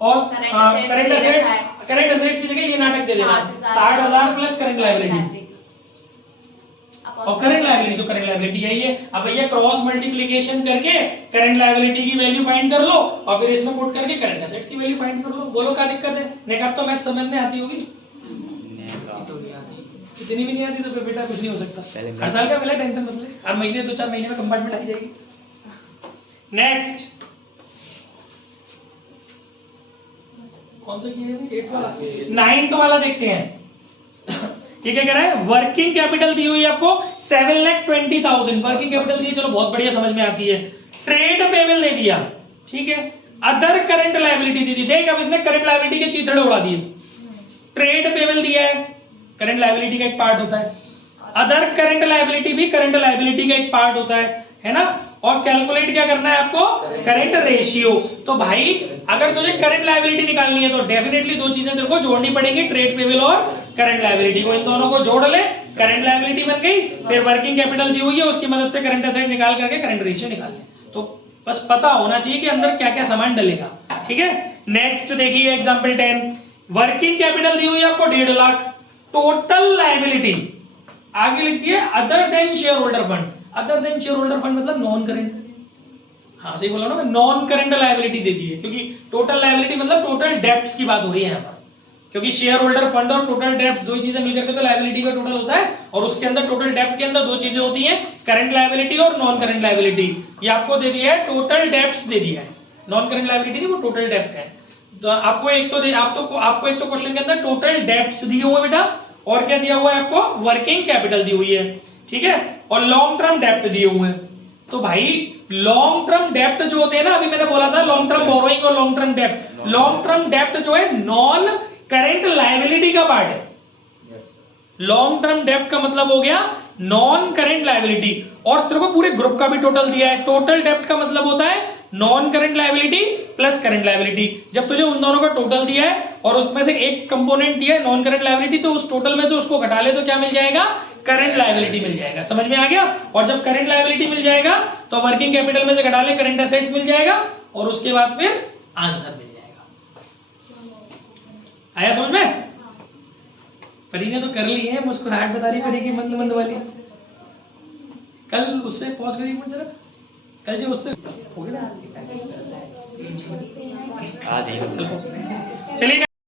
और करंट एसेट्स की जगह ये नाटक दे देना 60,000 प्लस करंट लायबिलिटी, और करंट लायबिलिटी तो करंट लायबिलिटी यही है। अब भैया क्रॉस मल्टीप्लिकेशन करके करंट लायबिलिटी की वैल्यू फाइंड कर लो, और फिर इसमें पुट करके करंट एसेट्स की वैल्यू फाइंड कर लो। बोलो क्या दिक्कत है, नेकाब तो मैथ समझ में आती होगी, इतनी भी नहीं आती तो फिर बेटा कुछ नहीं हो सकता। हर साल का पहले टेंशन मत ले, हर महीने 2-4 महीने में कंपार्टमेंट आई जाएगी। नेक्स्ट कौन सा किया है, 8 वाला, 9th वाला देखते हैं। ये क्या कह रहा है, वर्किंग कैपिटल दी हुई है आपको 7,20,000, वर्किंग कैपिटल दी, चलो बहुत बढ़िया, समझ में आती है। ट्रेड पेबल दे दिया, ठीक है, अदर करंट लायबिलिटी दे दी। देख अब इसने करंट लायबिलिटी के चीथड़े उड़ा दिए। ट्रेड पेबल दिया है, करंट लायबिलिटी का एक पार्ट होता है, अदर करंट लायबिलिटी भी करंट लायबिलिटी का एक पार्ट होता है ना। और कैलकुलेट क्या करना है आपको, करंट रेशियो। तो भाई अगर तुझे करंट लायबिलिटी निकालनी है तो डेफिनेटली दो चीजें तेरे को जोड़नी पड़ेंगी, ट्रेड पेबल और करंट लायबिलिटी को। इन दोनों को जोड़ ले, करंट लायबिलिटी बन गई, फिर वर्किंग कैपिटल दी हुई है, उसकी मदद से करंट एसेट निकाल करके करंट रेशियो निकाल ले। तो बस पता होना चाहिए कि अंदर क्या क्या सामान डलेगा, ठीक है। नेक्स्ट देखिए एग्जांपल 10, वर्किंग कैपिटल दी हुई है आपको 1.5 लाख, टोटल लायबिलिटी आगे लिख दिए other than share holder fund. Other than share holder fund मतलब नॉन करंट, हाँ सही बोला ना मैं, नॉन करंट लायबिलिटी दे दी है, क्योंकि टोटल लायबिलिटी मतलब टोटल डेब्ट्स की बात हो रही है यहाँ पर, क्योंकि शेयर होल्डर फंड और टोटल डेब्ट दो चीजें मिलकर के तो लायबिलिटी का टोटल होता है, और उसके अंदर टोटल डेब्ट के अंदर दो चीजें होती हैं, करंट लायबिलिटी और नॉन करंट लायबिलिटी। ये आपको दे दिया है, टोटल डेब्ट्स दे दिया है, नॉन करंट लायबिलिटी नहीं, वो टोटल डेब्ट है। तो आपको एक तो क्वेश्चन के अंदर टोटल डेब्ट्स दिए हुए बेटा, और क्या दिया हुआ है आपको, वर्किंग कैपिटल दी हुई है, ठीक है, और लॉन्ग टर्म डेब्ट दिए हुए हैं। तो भाई लॉन्ग टर्म डेब्ट जो होते हैं ना, अभी मैंने बोला था लॉन्ग टर्म बोरोइंग और लॉन्ग टर्म डेब्ट, लॉन्ग टर्म डेब्ट जो है नॉन करंट लायबिलिटी का पार्ट है। लॉन्ग टर्म डेब्ट का मतलब हो गया नॉन करंट लायबिलिटी, और तेरे को पूरे ग्रुप का भी टोटल दिया है। टोटल डेब्ट का मतलब होता है non current liability plus current liability. जब तुझे उन दोनों का टोटल दिया है और उसमें से एक कंपोनेंट दिया है नॉन करंट लायबिलिटी, तो उस टोटल में से उसको घटा ले तो क्या मिल जाएगा, करंट लायबिलिटी मिल जाएगा। समझ में आ गया। और जब करंट लायबिलिटी मिल जाएगा तो वर्किंग कैपिटल में से घटा ले करंट एसेट्स मिल जाएगा, और उसके बाद फिर आंसर मिल जाएगा। आया समझ में। परी ने तो कर ली है, मुस्कुराहट बता रही परी की मंद मंद वाली। कल उससे पॉज करिए एक मिनट जरा, कल जो उससे हो गया ना, आ जाइए चलिए।